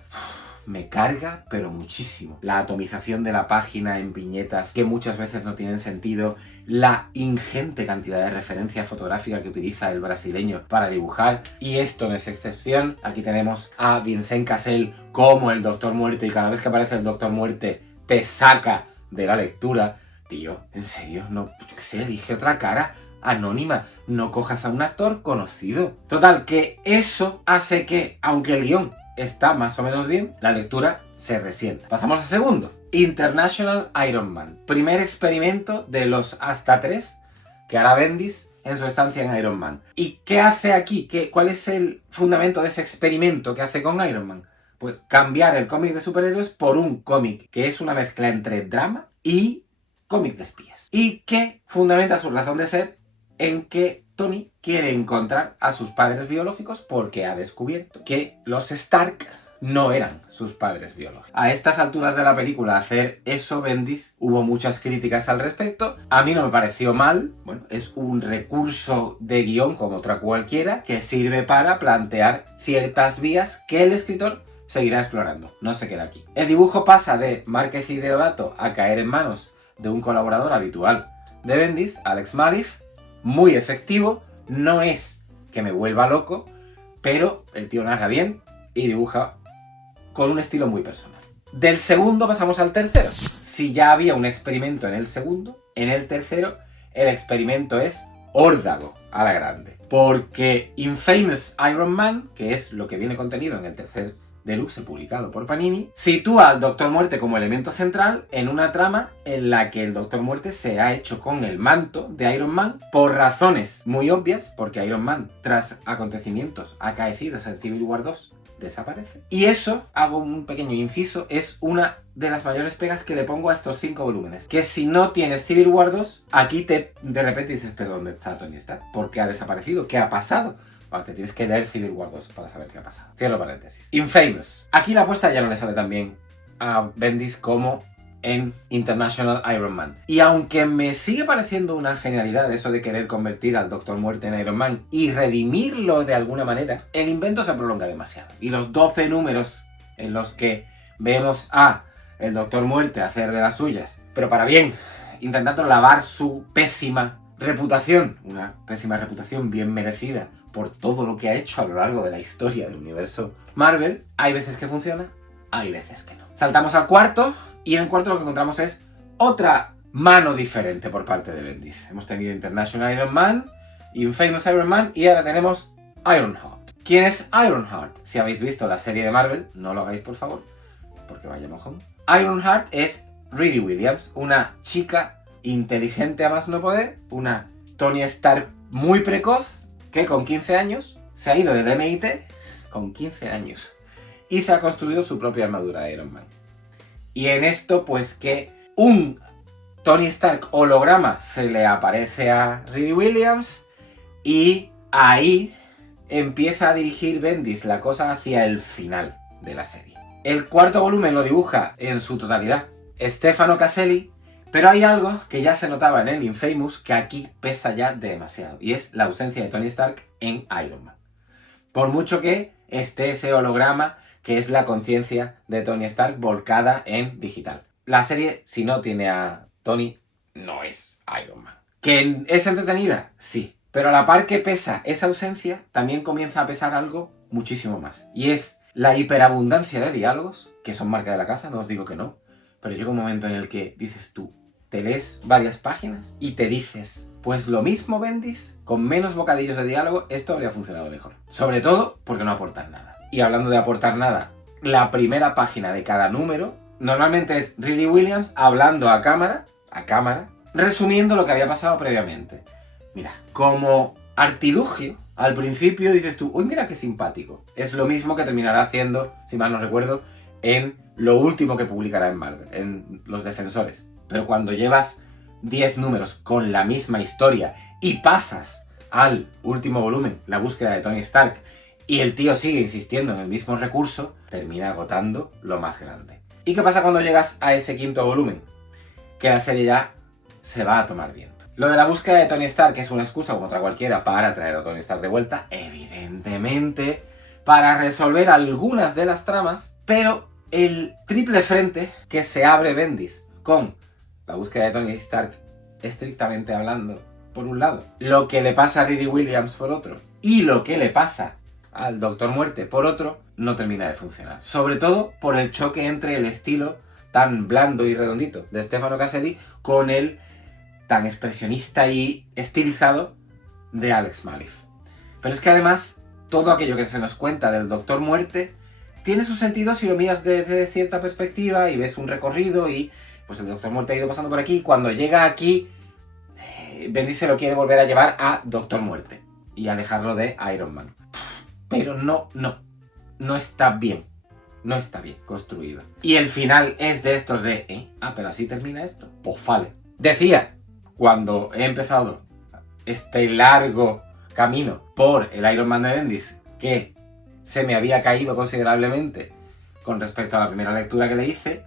me carga, pero muchísimo. La atomización de la página en viñetas que muchas veces no tienen sentido, la ingente cantidad de referencia fotográfica que utiliza el brasileño para dibujar, y esto no es excepción. Aquí tenemos a Vincent Cassel como el Doctor Muerte, y cada vez que aparece el Doctor Muerte te saca de la lectura. Tío, en serio, no, yo qué sé, elige otra cara anónima, no cojas a un actor conocido. Total, que eso hace que, aunque el guión está más o menos bien, la lectura se resienta. Pasamos al segundo. International Iron Man. Primer experimento de los hasta 3 que hará Bendis en su estancia en Iron Man. ¿Y qué hace aquí? ¿Cuál es el fundamento de ese experimento que hace con Iron Man? Pues cambiar el cómic de superhéroes por un cómic que es una mezcla entre drama y cómic de espías. Y que fundamenta su razón de ser en que Tony quiere encontrar a sus padres biológicos porque ha descubierto que los Stark no eran sus padres biológicos. A estas alturas de la película, hacer eso Bendis, hubo muchas críticas al respecto. A mí no me pareció mal. Bueno, es un recurso de guión como otra cualquiera que sirve para plantear ciertas vías que el escritor seguirá explorando. No se queda aquí. El dibujo pasa de Márquez y Deodato a caer en manos de un colaborador habitual de Bendis, Alex Maleev, muy efectivo. No es que me vuelva loco, pero el tío narra bien y dibuja con un estilo muy personal. Del segundo pasamos al tercero. Si ya había un experimento en el segundo, en el tercero el experimento es órdago a la grande. Porque Infamous Iron Man, que es lo que viene contenido en el tercer Deluxe publicado por Panini, sitúa al Doctor Muerte como elemento central en una trama en la que el Doctor Muerte se ha hecho con el manto de Iron Man por razones muy obvias, porque Iron Man, tras acontecimientos acaecidos en Civil War 2, desaparece. Y eso, hago un pequeño inciso, es una de las mayores pegas que le pongo a estos 5 volúmenes. Que si no tienes Civil War 2, aquí de repente dices, ¿pero dónde está Tony Stark? ¿Por qué ha desaparecido? ¿Qué ha pasado? Vale, te tienes que leer Civil War 2 para saber qué ha pasado. Cierro paréntesis. Infamous. Aquí la apuesta ya no le sale tan bien a Bendis como en International Iron Man. Y aunque me sigue pareciendo una genialidad eso de querer convertir al Doctor Muerte en Iron Man y redimirlo de alguna manera, el invento se prolonga demasiado. Y los 12 números en los que vemos a el Doctor Muerte hacer de las suyas, pero para bien, intentando lavar su pésima reputación, una pésima reputación bien merecida por todo lo que ha hecho a lo largo de la historia del universo Marvel, hay veces que funciona, hay veces que no. Saltamos al cuarto, y en el cuarto lo que encontramos es otra mano diferente por parte de Bendis. Hemos tenido International Iron Man, Infamous Iron Man, y ahora tenemos Ironheart. ¿Quién es Ironheart? Si habéis visto la serie de Marvel, no lo hagáis por favor, porque vaya mojón. Ironheart es Riri Williams, una chica inteligente a más no poder, una Tony Stark muy precoz, que con 15 años se ha ido del MIT, con 15 años, y se ha construido su propia armadura de Iron Man. Y en esto, pues que un Tony Stark holograma se le aparece a Riri Williams, y ahí empieza a dirigir Bendis la cosa hacia el final de la serie. El cuarto volumen lo dibuja en su totalidad Stefano Caselli, pero hay algo que ya se notaba en el Infamous que aquí pesa ya demasiado, y es la ausencia de Tony Stark en Iron Man. Por mucho que esté ese holograma que es la conciencia de Tony Stark volcada en digital. La serie, si no tiene a Tony, no es Iron Man. ¿Que es entretenida? Sí. Pero a la par que pesa esa ausencia, también comienza a pesar algo muchísimo más. Y es la hiperabundancia de diálogos, que son marca de la casa, no os digo que no. Pero llega un momento en el que dices tú, te lees varias páginas y te dices, pues lo mismo Bendis, con menos bocadillos de diálogo, esto habría funcionado mejor. Sobre todo porque no aportan nada. Y hablando de aportar nada, la primera página de cada número normalmente es Riri Williams hablando a cámara, resumiendo lo que había pasado previamente. Mira, como artilugio, al principio dices tú, uy, mira qué simpático. Es lo mismo que terminará haciendo, si mal no recuerdo, en lo último que publicará en Marvel, en Los Defensores. Pero cuando llevas 10 números con la misma historia y pasas al último volumen, la búsqueda de Tony Stark, y el tío sigue insistiendo en el mismo recurso, termina agotando lo más grande. ¿Y qué pasa cuando llegas a ese quinto volumen? Que la serie ya se va a tomar viento. Lo de la búsqueda de Tony Stark es una excusa como otra cualquiera para traer a Tony Stark de vuelta, evidentemente, para resolver algunas de las tramas, pero el triple frente que se abre Bendis con la búsqueda de Tony Stark, estrictamente hablando, por un lado, lo que le pasa a Riri Williams por otro, y lo que le pasa al Doctor Muerte por otro, no termina de funcionar. Sobre todo por el choque entre el estilo tan blando y redondito de Stefano Caselli con el tan expresionista y estilizado de Alex Maleev. Pero es que además, todo aquello que se nos cuenta del Doctor Muerte tiene su sentido si lo miras desde cierta perspectiva y ves un recorrido y pues el Doctor Muerte ha ido pasando por aquí. Cuando llega aquí, Bendis se lo quiere volver a llevar a Doctor Muerte y alejarlo de Iron Man. Pero no está bien. No está bien construido. Y el final es de estos de, pero así termina esto. Pues vale. Decía, cuando he empezado este largo camino por el Iron Man de Bendis, que se me había caído considerablemente con respecto a la primera lectura que le hice,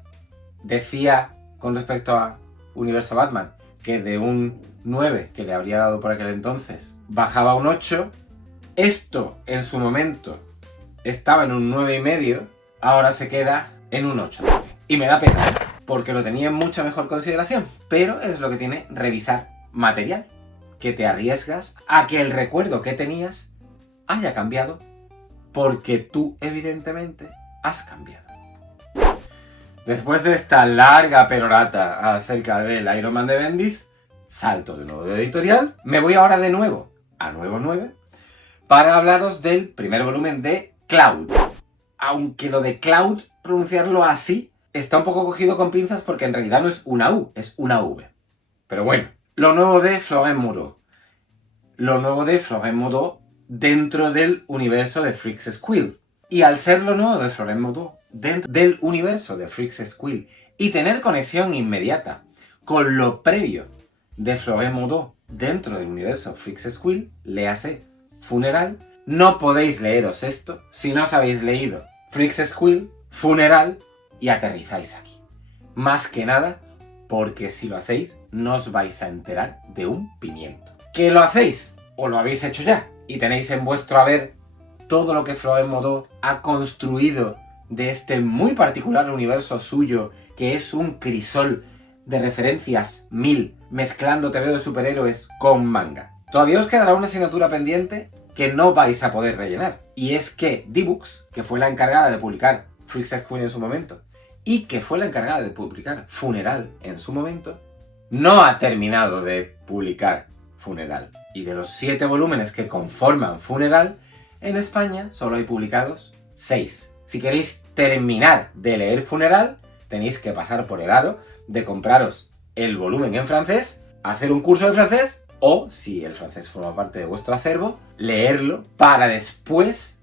decía con respecto a Universo Batman que de un 9 que le habría dado por aquel entonces, bajaba a un 8. Esto en su momento estaba en un 9,5, ahora se queda en un 8. Y me da pena, porque lo tenía en mucha mejor consideración, pero es lo que tiene revisar material, que te arriesgas a que el recuerdo que tenías haya cambiado, porque tú evidentemente has cambiado. Después de esta larga perorata acerca del Iron Man de Bendis, salto de nuevo de editorial, me voy ahora de nuevo a Nuevo 9 para hablaros del primer volumen de Cloud. Aunque lo de Cloud, pronunciarlo así, está un poco cogido con pinzas porque en realidad no es una U, es una V. Pero bueno, lo nuevo de Florent Moreau. Lo nuevo de Florent Moreau dentro del universo de Freaks Squill. Y al ser lo nuevo de Florent Moreau dentro del universo de Freaks Squill y tener conexión inmediata con lo previo de Florent Moreau dentro del universo Freaks Squill, léase Funeral, no podéis leeros esto si no os habéis leído Freaks Squill, Funeral y aterrizáis aquí. Más que nada porque si lo hacéis no os vais a enterar de un pimiento. ¿Que lo hacéis? ¿O lo habéis hecho ya? Y tenéis en vuestro haber todo lo que Florent Moreau ha construido de este muy particular universo suyo, que es un crisol de referencias 1000, mezclando TVO de superhéroes con manga. Todavía os quedará una asignatura pendiente que no vais a poder rellenar. Y es que D-Books, que fue la encargada de publicar Freaks Squill en su momento, y que fue la encargada de publicar Funeral en su momento, no ha terminado de publicar Funeral. Y de los 7 volúmenes que conforman Funeral, en España solo hay publicados 6. Si queréis terminar de leer Funeral, tenéis que pasar por el aro de compraros el volumen en francés, hacer un curso de francés, o, si el francés forma parte de vuestro acervo, leerlo para después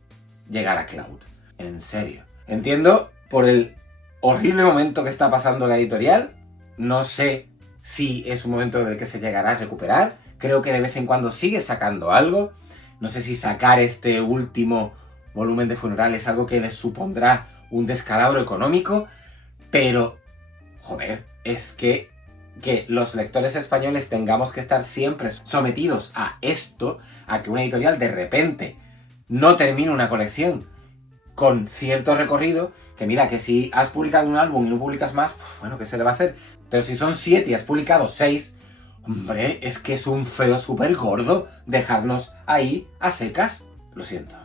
llegar a Cloud. En serio. Entiendo por el horrible momento que está pasando la editorial. No sé si es un momento en el que se llegará a recuperar. Creo que de vez en cuando sigue sacando algo. No sé si sacar este último volumen de Funeral es algo que les supondrá un descalabro económico, pero, joder, es que los lectores españoles tengamos que estar siempre sometidos a esto, a que una editorial de repente no termine una colección con cierto recorrido, que mira, que si has publicado un álbum y no publicas más, pues bueno, ¿qué se le va a hacer? Pero si son 7 y has publicado 6, hombre, es que es un feo súper gordo dejarnos ahí a secas. Lo siento,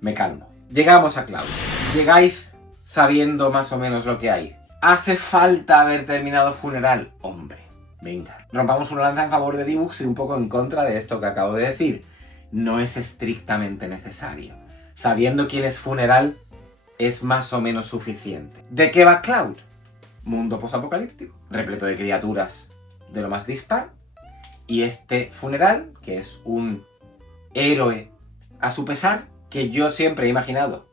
me calmo. Llegamos a Cloud. Llegáis sabiendo más o menos lo que hay. ¿Hace falta haber terminado Funeral? Hombre, venga. Rompamos una lanza en favor de D-Books y un poco en contra de esto que acabo de decir. No es estrictamente necesario. Sabiendo quién es Funeral, es más o menos suficiente. ¿De qué va Cloud? Mundo posapocalíptico, repleto de criaturas de lo más dispar. Y este Funeral, que es un héroe a su pesar, que yo siempre he imaginado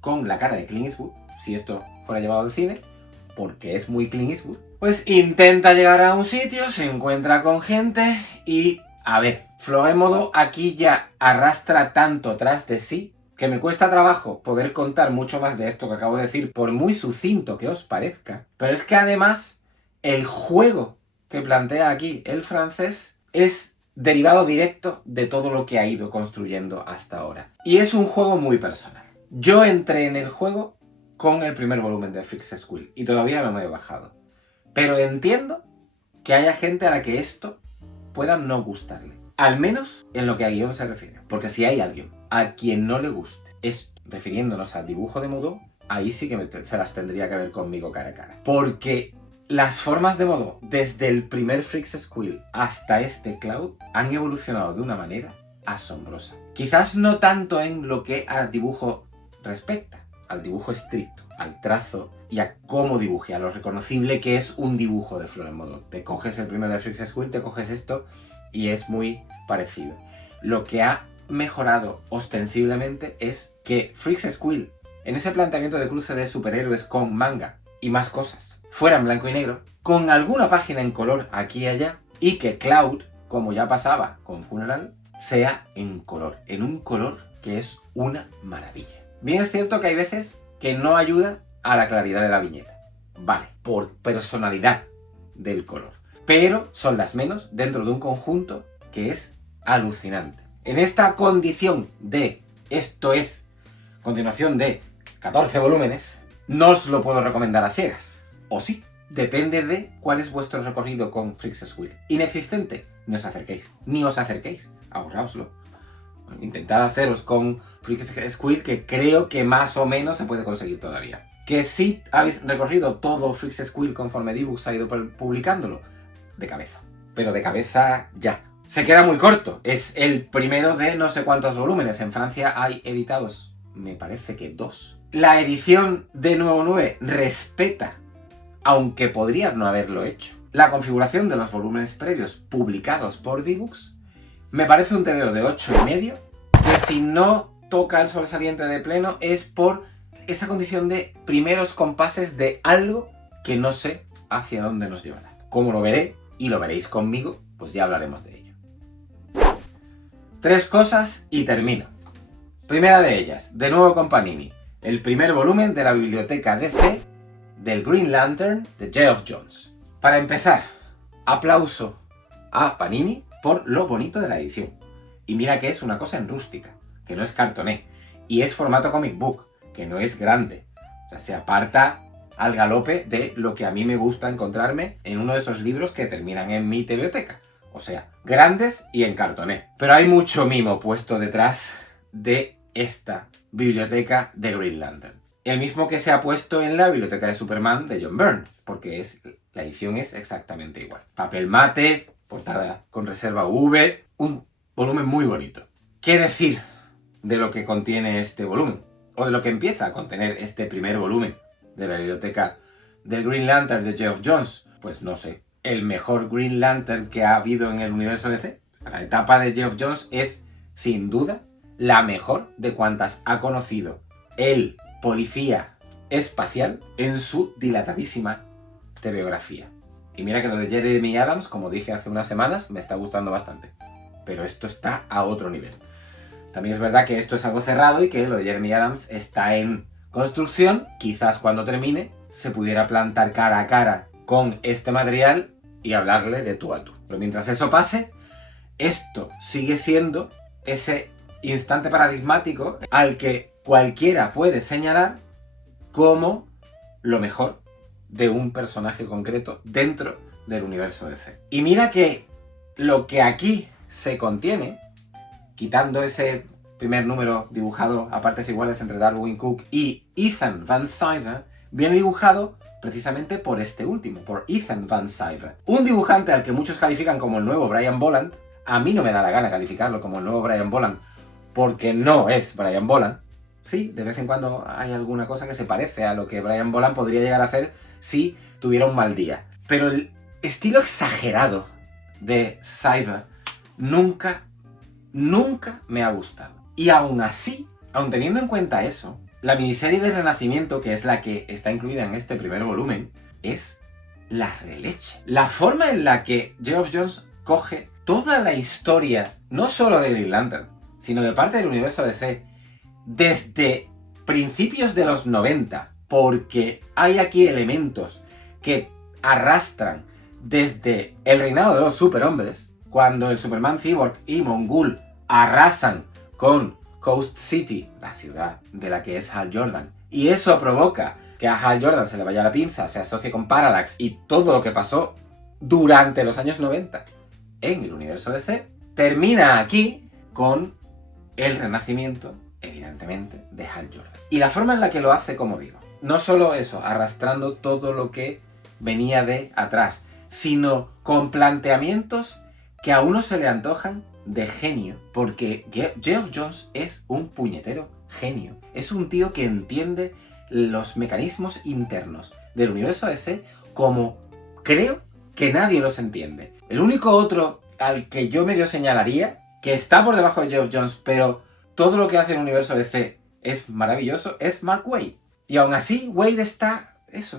con la cara de Clint Eastwood, si esto fuera llevado al cine, porque es muy Clint Eastwood, pues intenta llegar a un sitio, se encuentra con gente y, a ver, Florémodo aquí ya arrastra tanto tras de sí que me cuesta trabajo poder contar mucho más de esto que acabo de decir, por muy sucinto que os parezca. Pero es que además, el juego que plantea aquí el francés es derivado directo de todo lo que ha ido construyendo hasta ahora. Y es un juego muy personal. Yo entré en el juego con el primer volumen de Freaks School y todavía no me he bajado. Pero entiendo que haya gente a la que esto pueda no gustarle. Al menos en lo que a guión se refiere. Porque si hay alguien a quien no le guste esto, refiriéndonos al dibujo de Modo, ahí sí que se las tendría que ver conmigo cara a cara. Porque las formas de Modo, desde el primer Freaks School hasta este Cloud, han evolucionado de una manera asombrosa. Quizás no tanto en lo que al dibujo respecta, al dibujo estricto, al trazo y a cómo dibuje, a lo reconocible que es un dibujo de Florémodo. Te coges el primero de Freaks School, te coges esto y es muy parecido. Lo que ha mejorado ostensiblemente es que Freaks School, en ese planteamiento de cruce de superhéroes con manga y más cosas, fuera en blanco y negro, con alguna página en color aquí y allá, y que Cloud, como ya pasaba con Funeral, sea en color, en un color que es una maravilla. Bien es cierto que hay veces que no ayuda a la claridad de la viñeta, vale, por personalidad del color, pero son las menos dentro de un conjunto que es alucinante. En esta condición de esto es continuación de 14 volúmenes, no os lo puedo recomendar a ciegas. O sí, depende de cuál es vuestro recorrido con Freaks School. Inexistente, no os acerquéis, ni os acerquéis, ahorraoslo. Bueno, intentad haceros con Freaks School, que creo que más o menos se puede conseguir todavía. Que si habéis recorrido todo Freaks School conforme D-Books ha ido publicándolo, de cabeza. Pero de cabeza ya. Se queda muy corto, es el primero de no sé cuántos volúmenes. En Francia hay editados, me parece que 2. La edición de Nuevo 9 respeta, aunque podría no haberlo hecho, la configuración de los volúmenes previos publicados por D-Books. Me parece un TVO de 8,5, que si no toca el sobresaliente de pleno es por esa condición de primeros compases de algo que no sé hacia dónde nos llevará. Como lo veré, y lo veréis conmigo, pues ya hablaremos de ello. 3 cosas y termino. Primera de ellas, de nuevo con Panini, el primer volumen de la biblioteca DC del Green Lantern de Geoff Johns. Para empezar, aplauso a Panini por lo bonito de la edición. Y mira que es una cosa en rústica, que no es cartoné, y es formato comic book, que no es grande. O sea, se aparta al galope de lo que a mí me gusta encontrarme en uno de esos libros que terminan en mi biblioteca. O sea, grandes y en cartoné. Pero hay mucho mimo puesto detrás de esta biblioteca de Green Lantern. El mismo que se ha puesto en la biblioteca de Superman de John Byrne, porque la edición es exactamente igual. Papel mate, portada con reserva V, un volumen muy bonito. ¿Qué decir de lo que contiene este volumen? O de lo que empieza a contener este primer volumen de la biblioteca del Green Lantern de Geoff Johns. Pues no sé, el mejor Green Lantern que ha habido en el universo DC. La etapa de Geoff Johns es, sin duda, la mejor de cuantas ha conocido el policía espacial en su dilatadísima tebeografía. Y mira que lo de Jeremy Adams, como dije hace unas semanas, me está gustando bastante. Pero esto está a otro nivel. También es verdad que esto es algo cerrado y que lo de Jeremy Adams está en construcción, quizás cuando termine se pudiera plantar cara a cara con este material y hablarle de tú a tú. Pero mientras eso pase, esto sigue siendo ese instante paradigmático al que cualquiera puede señalar como lo mejor de un personaje concreto dentro del universo DC. Y mira que lo que aquí se contiene, quitando ese primer número dibujado a partes iguales entre Darwyn Cooke y Ethan Van Sciver, viene dibujado precisamente por este último, por Ethan Van Sciver. Un dibujante al que muchos califican como el nuevo Brian Bolland. A mí no me da la gana calificarlo como el nuevo Brian Bolland, porque no es Brian Bolland. Sí, de vez en cuando hay alguna cosa que se parece a lo que Brian Bolland podría llegar a hacer si tuviera un mal día. Pero el estilo exagerado de Sciver nunca me ha gustado. Y aún así, aun teniendo en cuenta eso, la miniserie de Renacimiento, que es la que está incluida en este primer volumen, es la releche. La forma en la que Geoff Johns coge toda la historia, no solo de Green Lantern, sino de parte del universo DC, desde principios de los 90, porque hay aquí elementos que arrastran desde el reinado de los superhombres, cuando el Superman Cyborg y Mongul arrasan con Coast City, la ciudad de la que es Hal Jordan, y eso provoca que a Hal Jordan se le vaya la pinza, se asocie con Parallax y todo lo que pasó durante los años 90 en el universo DC, termina aquí con el renacimiento, evidentemente, de Hal Jordan. Y la forma en la que lo hace, como digo, no solo eso, arrastrando todo lo que venía de atrás, sino con planteamientos que a uno se le antojan de genio, porque Geoff Johns es un puñetero genio. Es un tío que entiende los mecanismos internos del universo DC como creo que nadie los entiende. El único otro al que yo medio señalaría, que está por debajo de Geoff Johns, pero todo lo que hace el universo DC es maravilloso, es Mark Waid. Y aún así, Waid está,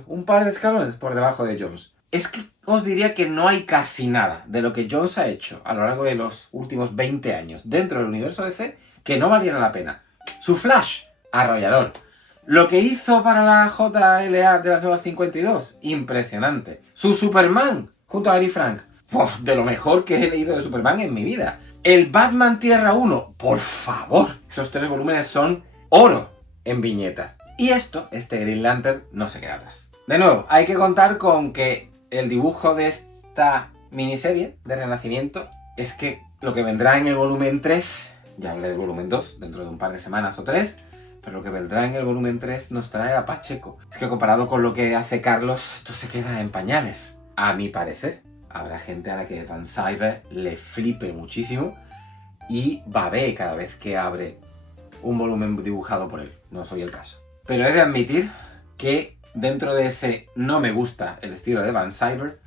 un par de escalones por debajo de Johns. Es que os diría que no hay casi nada de lo que Johns ha hecho a lo largo de los últimos 20 años dentro del universo DC que no valiera la pena. Su Flash, arrollador. Lo que hizo para la JLA de las Nuevas 52, impresionante. Su Superman, junto a Gary Frank, de lo mejor que he leído de Superman en mi vida. El Batman Tierra 1, por favor. Esos 3 volúmenes son oro en viñetas. Y este Green Lantern, no se queda atrás. De nuevo, hay que contar con que el dibujo de esta miniserie de Renacimiento es que lo que vendrá en el volumen 3, ya hablé del volumen 2 dentro de un par de semanas o 3, pero lo que vendrá en el volumen 3 nos trae a Pacheco. Es que comparado con lo que hace Carlos, esto se queda en pañales, a mi parecer. Habrá gente a la que Van Sciver le flipe muchísimo y babee cada vez que abre un volumen dibujado por él. No soy el caso. Pero he de admitir que dentro de ese no me gusta el estilo de Van Sciver,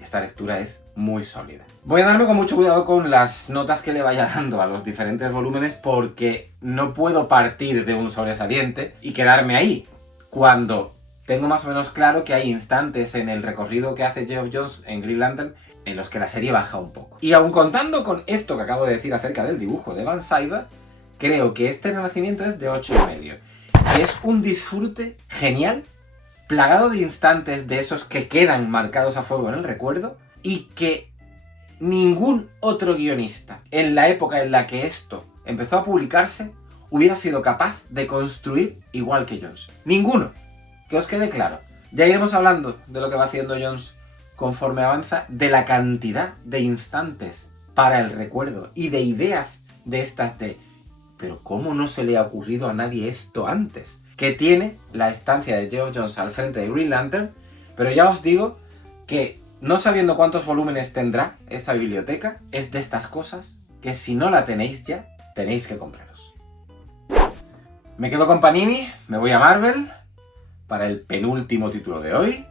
esta lectura es muy sólida. Voy a darme con mucho cuidado con las notas que le vaya dando a los diferentes volúmenes porque no puedo partir de un sobresaliente y quedarme ahí, cuando tengo más o menos claro que hay instantes en el recorrido que hace Geoff Johns en Green Lantern en los que la serie baja un poco. Y aun contando con esto que acabo de decir acerca del dibujo de Van Sciver, creo que este renacimiento es de 8,5. Es un disfrute genial, plagado de instantes de esos que quedan marcados a fuego en el recuerdo y que ningún otro guionista en la época en la que esto empezó a publicarse hubiera sido capaz de construir igual que Johns. Ninguno. Que os quede claro. Ya iremos hablando de lo que va haciendo Johns conforme avanza, de la cantidad de instantes para el recuerdo y de ideas de estas de ¿pero cómo no se le ha ocurrido a nadie esto antes? Que tiene la estancia de Geoff Johns al frente de Green Lantern, pero ya os digo que no sabiendo cuántos volúmenes tendrá esta biblioteca, es de estas cosas que si no la tenéis ya, tenéis que compraros. Me quedo con Panini, me voy a Marvel para el penúltimo título de hoy,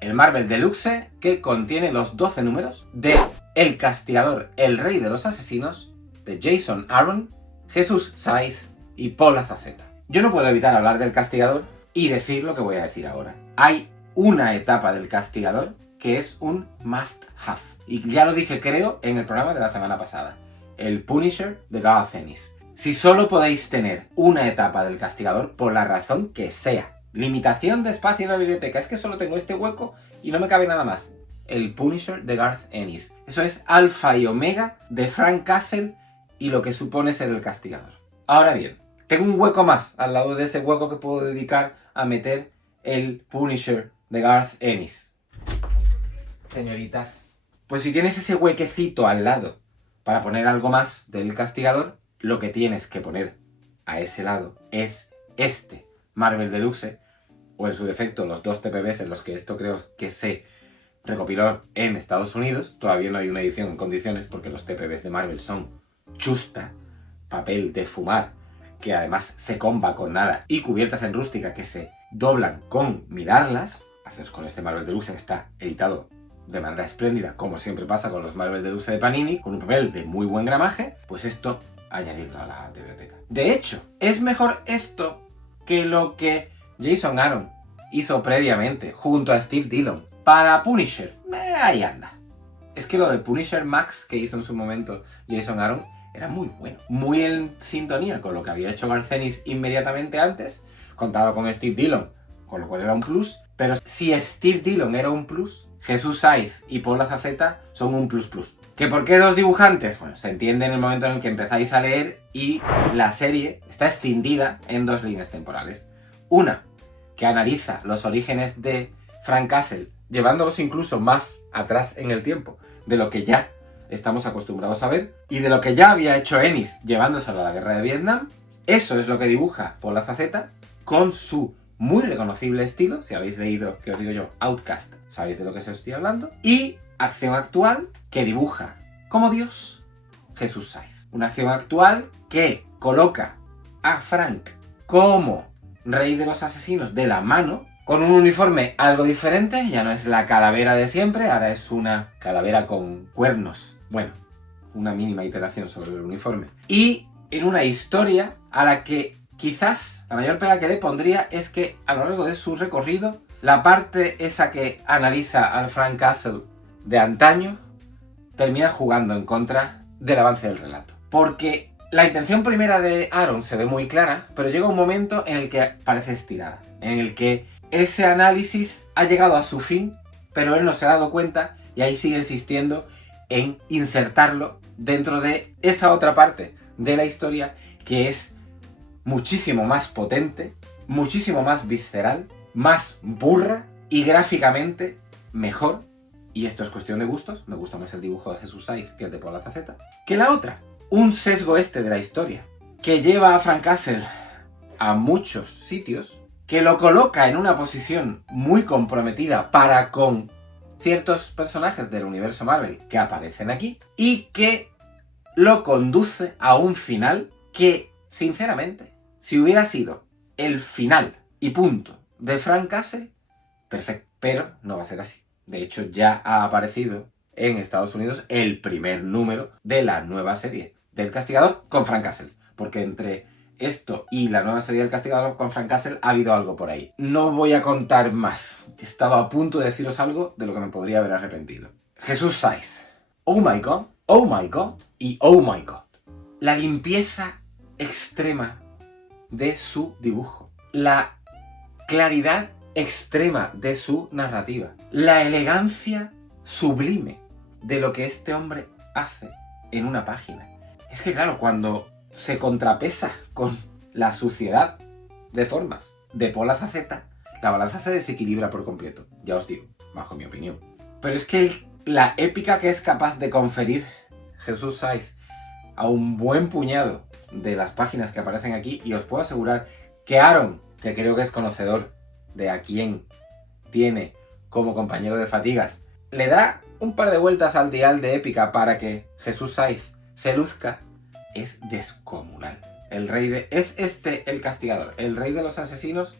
el Marvel Deluxe, que contiene los 12 números de El Castigador, el Rey de los Asesinos, de Jason Aaron, Jesús Saiz y Paul Azaceta. Yo no puedo evitar hablar del Castigador y decir lo que voy a decir ahora. Hay una etapa del Castigador que es un must-have. Y ya lo dije, creo, en el programa de la semana pasada. El Punisher de Garth Ennis. Si solo podéis tener una etapa del castigador, por la razón que sea, limitación de espacio en la biblioteca, es que solo tengo este hueco y no me cabe nada más. El Punisher de Garth Ennis. Eso es alfa y omega de Frank Castle y lo que supone ser el castigador. Ahora bien, tengo un hueco más al lado de ese hueco que puedo dedicar a meter el Punisher de Garth Ennis. Señoritas, pues si tienes ese huequecito al lado para poner algo más del castigador, lo que tienes que poner a ese lado es este Marvel Deluxe, o en su defecto los 2 TPBs en los que esto creo que se recopiló en Estados Unidos. Todavía no hay una edición en condiciones porque los TPBs de Marvel son chusta, papel de fumar, que además se comba con nada, y cubiertas en rústica que se doblan con mirarlas. Haceos con este Marvel Deluxe que está editado de manera espléndida, como siempre pasa con los Marvel Deluxe de Panini, con un papel de muy buen gramaje, pues esto añadirlo a la biblioteca. De hecho, es mejor esto que lo que Jason Aaron hizo previamente junto a Steve Dillon para Punisher. Ahí anda. Es que lo de Punisher Max que hizo en su momento Jason Aaron era muy bueno, muy en sintonía con lo que había hecho Garth Ennis inmediatamente antes. Contaba con Steve Dillon, con lo cual era un plus, pero si Steve Dillon era un plus, Jesús Saiz y Paul Azaceta son un plus plus. ¿Que por qué 2 dibujantes? Bueno, se entiende en el momento en el que empezáis a leer y la serie está escindida en 2 líneas temporales. Una, que analiza los orígenes de Frank Castle, llevándolos incluso más atrás en el tiempo de lo que ya estamos acostumbrados a ver, y de lo que ya había hecho Ennis llevándoselo a la guerra de Vietnam. Eso es lo que dibuja Paul Azaceta con su muy reconocible estilo. Si habéis leído, que os digo yo, Outcast, sabéis de lo que os estoy hablando. Y acción actual que dibuja como Dios Jesús Saiz. Una acción actual que coloca a Frank como rey de los asesinos de la mano, con un uniforme algo diferente. Ya no es la calavera de siempre, ahora es una calavera con cuernos. Bueno, una mínima iteración sobre el uniforme. Y en una historia a la que quizás la mayor pega que le pondría es que a lo largo de su recorrido, la parte esa que analiza al Frank Castle de antaño termina jugando en contra del avance del relato. Porque la intención primera de Aaron se ve muy clara, pero llega un momento en el que parece estirada, en el que ese análisis ha llegado a su fin, pero él no se ha dado cuenta y ahí sigue insistiendo en insertarlo dentro de esa otra parte de la historia que es muchísimo más potente, muchísimo más visceral, más burra y gráficamente mejor. Y esto es cuestión de gustos, me gusta más el dibujo de Jesús Saiz que el de Paul Azaceta, que la otra. Un sesgo este de la historia que lleva a Frank Castle a muchos sitios, que lo coloca en una posición muy comprometida para con ciertos personajes del universo Marvel que aparecen aquí, y que lo conduce a un final que, sinceramente, si hubiera sido el final y punto de Frank Castle, perfecto, pero no va a ser así. De hecho, ya ha aparecido en Estados Unidos el primer número de la nueva serie del Castigador con Frank Castle, porque entre esto y la nueva serie del Castigador con Frank Castle ha habido algo por ahí. No voy a contar más. Estaba a punto de deciros algo de lo que me podría haber arrepentido. Jesús Saiz. Oh my God y oh my God. La limpieza extrema de su dibujo. La claridad extrema de su narrativa. La elegancia sublime de lo que este hombre hace en una página. Es que claro, cuando se contrapesa con la suciedad de formas de Paul Azaceta, la balanza se desequilibra por completo, ya os digo, bajo mi opinión. Pero es que la épica que es capaz de conferir Jesús Saiz a un buen puñado de las páginas que aparecen aquí, y os puedo asegurar que Aaron, que creo que es conocedor de a quién tiene como compañero de fatigas, le da un par de vueltas al dial de épica para que Jesús Saiz se luzca, es descomunal. Es el castigador, el rey de los asesinos,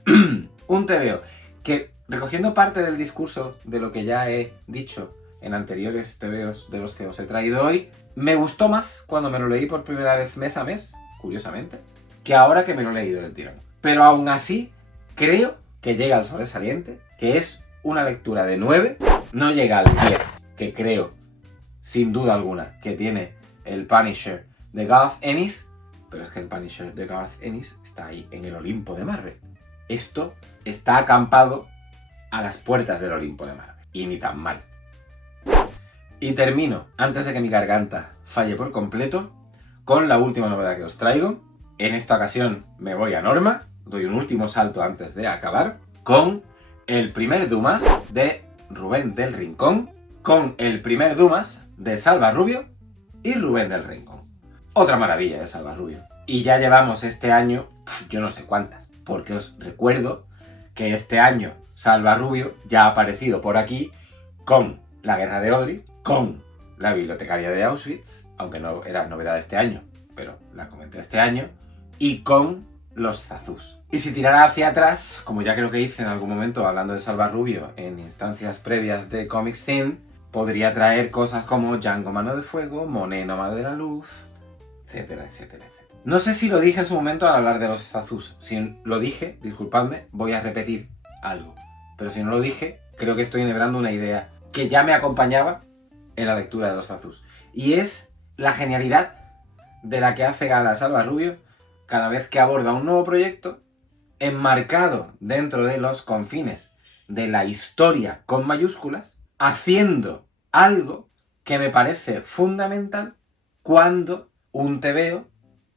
un TVO que, recogiendo parte del discurso de lo que ya he dicho en anteriores TVOs de los que os he traído hoy, me gustó más cuando me lo leí por primera vez mes a mes, curiosamente, que ahora que me lo he leído del tirón. Pero aún así, creo que llega al sobresaliente, que es una lectura de 9, no llega al 10, que creo, sin duda alguna, que tiene el Punisher de Garth Ennis, pero es que el Punisher de Garth Ennis está ahí en el Olimpo de Marvel. Esto está acampado a las puertas del Olimpo de Marvel. Y ni tan mal. Y termino, antes de que mi garganta falle por completo, con la última novedad que os traigo. En esta ocasión me voy a Norma, doy un último salto antes de acabar, con el primer Dumas de Rubén del Rincón, con el primer Dumas de Salva Rubio y Rubén del Rincón. Otra maravilla de Salva Rubio. Y ya llevamos este año, yo no sé cuántas, porque os recuerdo que este año Salva Rubio ya ha aparecido por aquí con La Guerra de Odri, con La Bibliotecaria de Auschwitz, aunque no era novedad de este año, pero la comenté este año, y con Los Zazus. Y si tirara hacia atrás, como ya creo que hice en algún momento hablando de Salva Rubio en instancias previas de Comics Theme, podría traer cosas como Django Mano de Fuego, Monet Nómada de la Luz, etcétera, etcétera, etcétera. No sé si lo dije en su momento al hablar de Los Zazus. Si lo dije, disculpadme, voy a repetir algo. Pero si no lo dije, creo que estoy enhebrando una idea que ya me acompañaba en la lectura de Los Zazus. Y es la genialidad de la que hace gala Salva Rubio cada vez que aborda un nuevo proyecto enmarcado dentro de los confines de la historia con mayúsculas, haciendo algo que me parece fundamental cuando un tebeo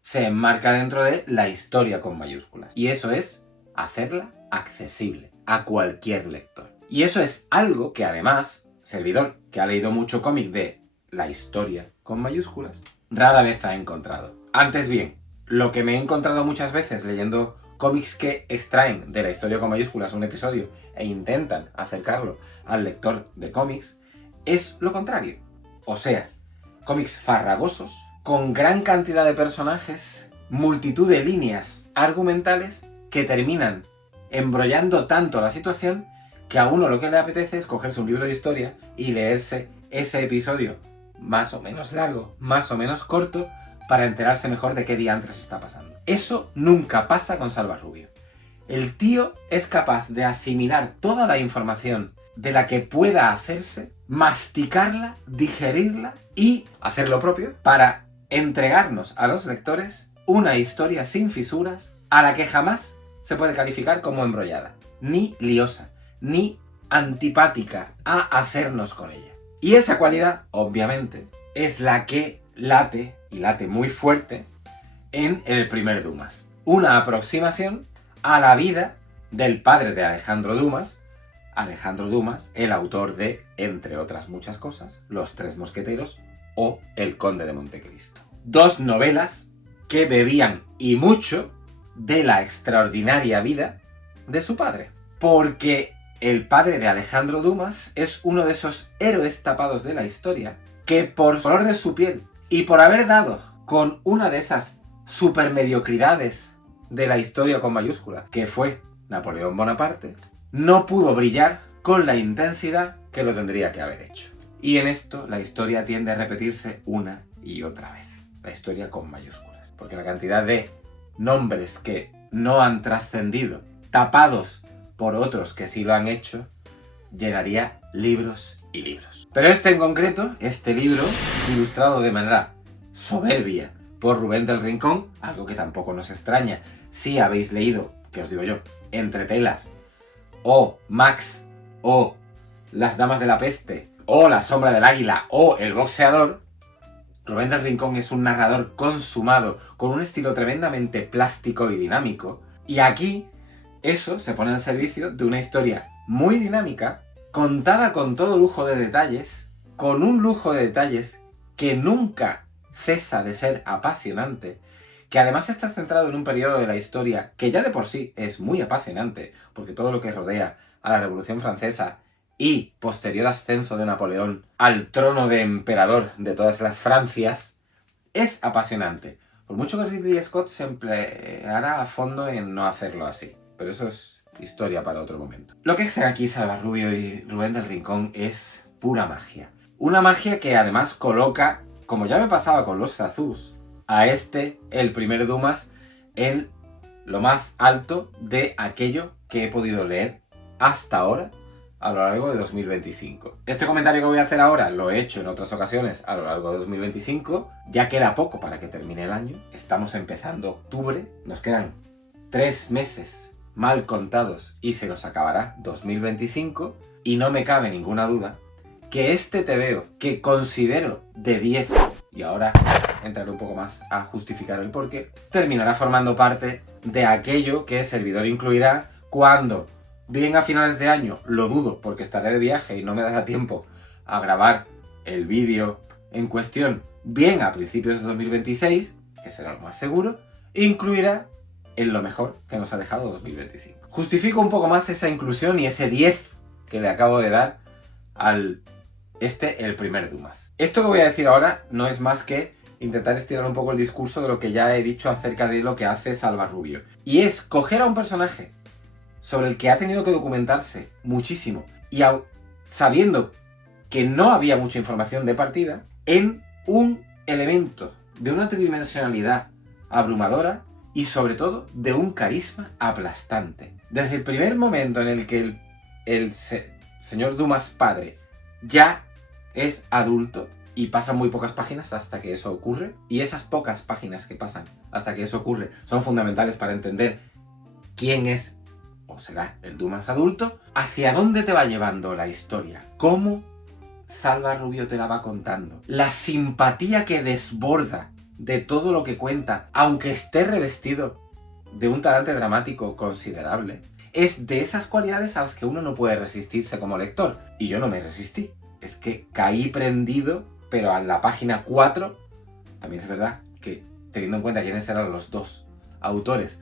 se enmarca dentro de la historia con mayúsculas. Y eso es hacerla accesible a cualquier lector. Y eso es algo que además, servidor que ha leído mucho cómic de la historia con mayúsculas, rara vez ha encontrado. Antes bien, lo que me he encontrado muchas veces leyendo cómics que extraen de la historia con mayúsculas un episodio e intentan acercarlo al lector de cómics, es lo contrario. O sea, cómics farragosos, con gran cantidad de personajes, multitud de líneas argumentales que terminan embrollando tanto la situación que a uno lo que le apetece es cogerse un libro de historia y leerse ese episodio más o menos largo, más o menos corto, para enterarse mejor de qué diantres está pasando. Eso nunca pasa con Salva Rubio. El tío es capaz de asimilar toda la información de la que pueda hacerse, masticarla, digerirla y hacer lo propio para entregarnos a los lectores una historia sin fisuras a la que jamás se puede calificar como embrollada, ni liosa, ni antipática a hacernos con ella. Y esa cualidad, obviamente, es la que late, y late muy fuerte, en el primer Dumas. Una aproximación a la vida del padre de Alejandro Dumas, el autor de, entre otras muchas cosas, Los Tres Mosqueteros o El Conde de Montecristo. Dos novelas que bebían, y mucho, de la extraordinaria vida de su padre. Porque el padre de Alejandro Dumas es uno de esos héroes tapados de la historia que por color de su piel y por haber dado con una de esas supermediocridades de la historia con mayúsculas, que fue Napoleón Bonaparte, no pudo brillar con la intensidad que lo tendría que haber hecho. Y en esto la historia tiende a repetirse una y otra vez. La historia con mayúsculas. Porque la cantidad de nombres que no han trascendido, tapados por otros que sí lo han hecho, llenaría libros y libros. Pero este en concreto, este libro, ilustrado de manera soberbia por Rubén del Rincón, algo que tampoco nos extraña si habéis leído, que os digo yo, Entre Telas, o Max, o Las Damas de la Peste, o La Sombra del Águila, o El Boxeador. Rubén del Rincón es un narrador consumado, con un estilo tremendamente plástico y dinámico, y aquí eso se pone al servicio de una historia muy dinámica, contada con todo lujo de detalles, con un lujo de detalles que nunca cesa de ser apasionante, que además está centrado en un periodo de la historia que ya de por sí es muy apasionante, porque todo lo que rodea a la Revolución Francesa y posterior ascenso de Napoleón al trono de emperador de todas las Francias es apasionante. Por mucho que Ridley Scott se empleara a fondo en no hacerlo así. Pero eso es historia para otro momento. Lo que hace aquí Salva Rubio y Rubén del Rincón es pura magia. Una magia que además coloca, como ya me pasaba con Los Zazus, a el primer Dumas, en lo más alto de aquello que he podido leer hasta ahora a lo largo de 2025. Este comentario que voy a hacer ahora lo he hecho en otras ocasiones a lo largo de 2025. Ya queda poco para que termine el año. Estamos empezando octubre. Nos quedan 3 meses mal contados y se nos acabará 2025. Y no me cabe ninguna duda que este TVO, que considero de 10, y ahora entraré un poco más a justificar el porqué, terminará formando parte de aquello que el servidor incluirá cuando, bien a finales de año, lo dudo porque estaré de viaje y no me dará tiempo a grabar el vídeo en cuestión, bien a principios de 2026, que será lo más seguro, incluirá en lo mejor que nos ha dejado 2025. Justifico un poco más esa inclusión y ese 10 que le acabo de dar al el primer Dumas. Esto que voy a decir ahora no es más que intentar estirar un poco el discurso de lo que ya he dicho acerca de lo que hace Salva Rubio. Y es coger a un personaje sobre el que ha tenido que documentarse muchísimo y sabiendo que no había mucha información de partida, en un elemento de una tridimensionalidad abrumadora y sobre todo de un carisma aplastante. Desde el primer momento en el que el señor Dumas padre ya es adulto y pasan muy pocas páginas hasta que eso ocurre, y esas pocas páginas que pasan hasta que eso ocurre son fundamentales para entender quién es o será el Dumas adulto, hacia dónde te va llevando la historia, cómo Salva Rubio te la va contando, la simpatía que desborda de todo lo que cuenta, aunque esté revestido de un talante dramático considerable, es de esas cualidades a las que uno no puede resistirse como lector. Y yo no me resistí. Es que caí prendido, pero a la página 4, también es verdad que teniendo en cuenta quiénes eran los dos autores,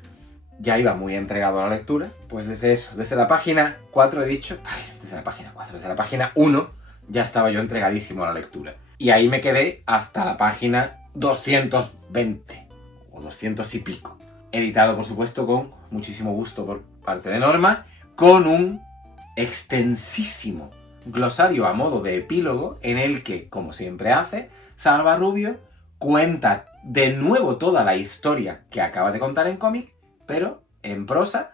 ya iba muy entregado a la lectura. Pues desde la página 4 he dicho, desde la página 1 ya estaba yo entregadísimo a la lectura. Y ahí me quedé hasta la página 220 o 200 y pico. Editado, por supuesto, con muchísimo gusto por parte de Norma, con un extensísimo glosario a modo de epílogo en el que, como siempre hace, Salva Rubio cuenta de nuevo toda la historia que acaba de contar en cómic, pero en prosa,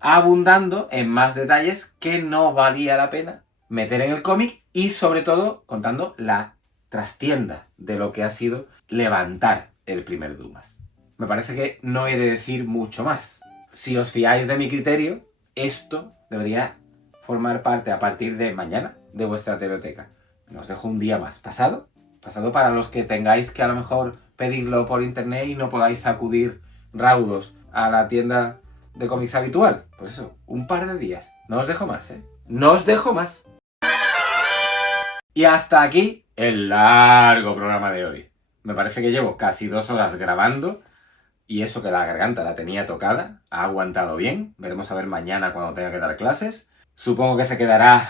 abundando en más detalles que no valía la pena meter en el cómic y sobre todo contando la trastienda de lo que ha sido levantar el primer Dumas. Me parece que no he de decir mucho más. Si os fiáis de mi criterio, esto debería formar parte a partir de mañana de vuestra biblioteca. Os dejo un día más. Pasado para los que tengáis que a lo mejor pedirlo por internet y no podáis acudir raudos a la tienda de cómics habitual. Pues eso, un par de días. No os dejo más, ¿eh? No os dejo más. Y hasta aquí el largo programa de hoy. Me parece que llevo casi 2 horas grabando. Y eso que la garganta la tenía tocada, ha aguantado bien. Veremos a ver mañana cuando tenga que dar clases. Supongo que se quedará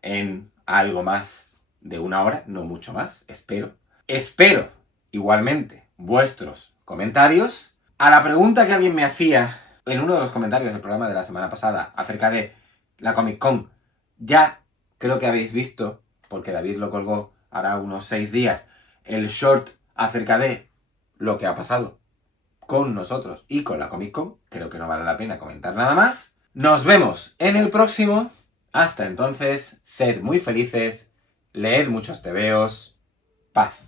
en algo más de 1 hora, no mucho más, espero. Espero, igualmente, vuestros comentarios. A la pregunta que alguien me hacía en uno de los comentarios del programa de la semana pasada acerca de la Comic Con, ya creo que habéis visto, porque David lo colgó hará unos 6 días, el short acerca de lo que ha pasado con nosotros y con la Comic Con. Creo que no vale la pena comentar nada más. Nos vemos en el próximo. Hasta entonces, sed muy felices, leed muchos tebeos, paz.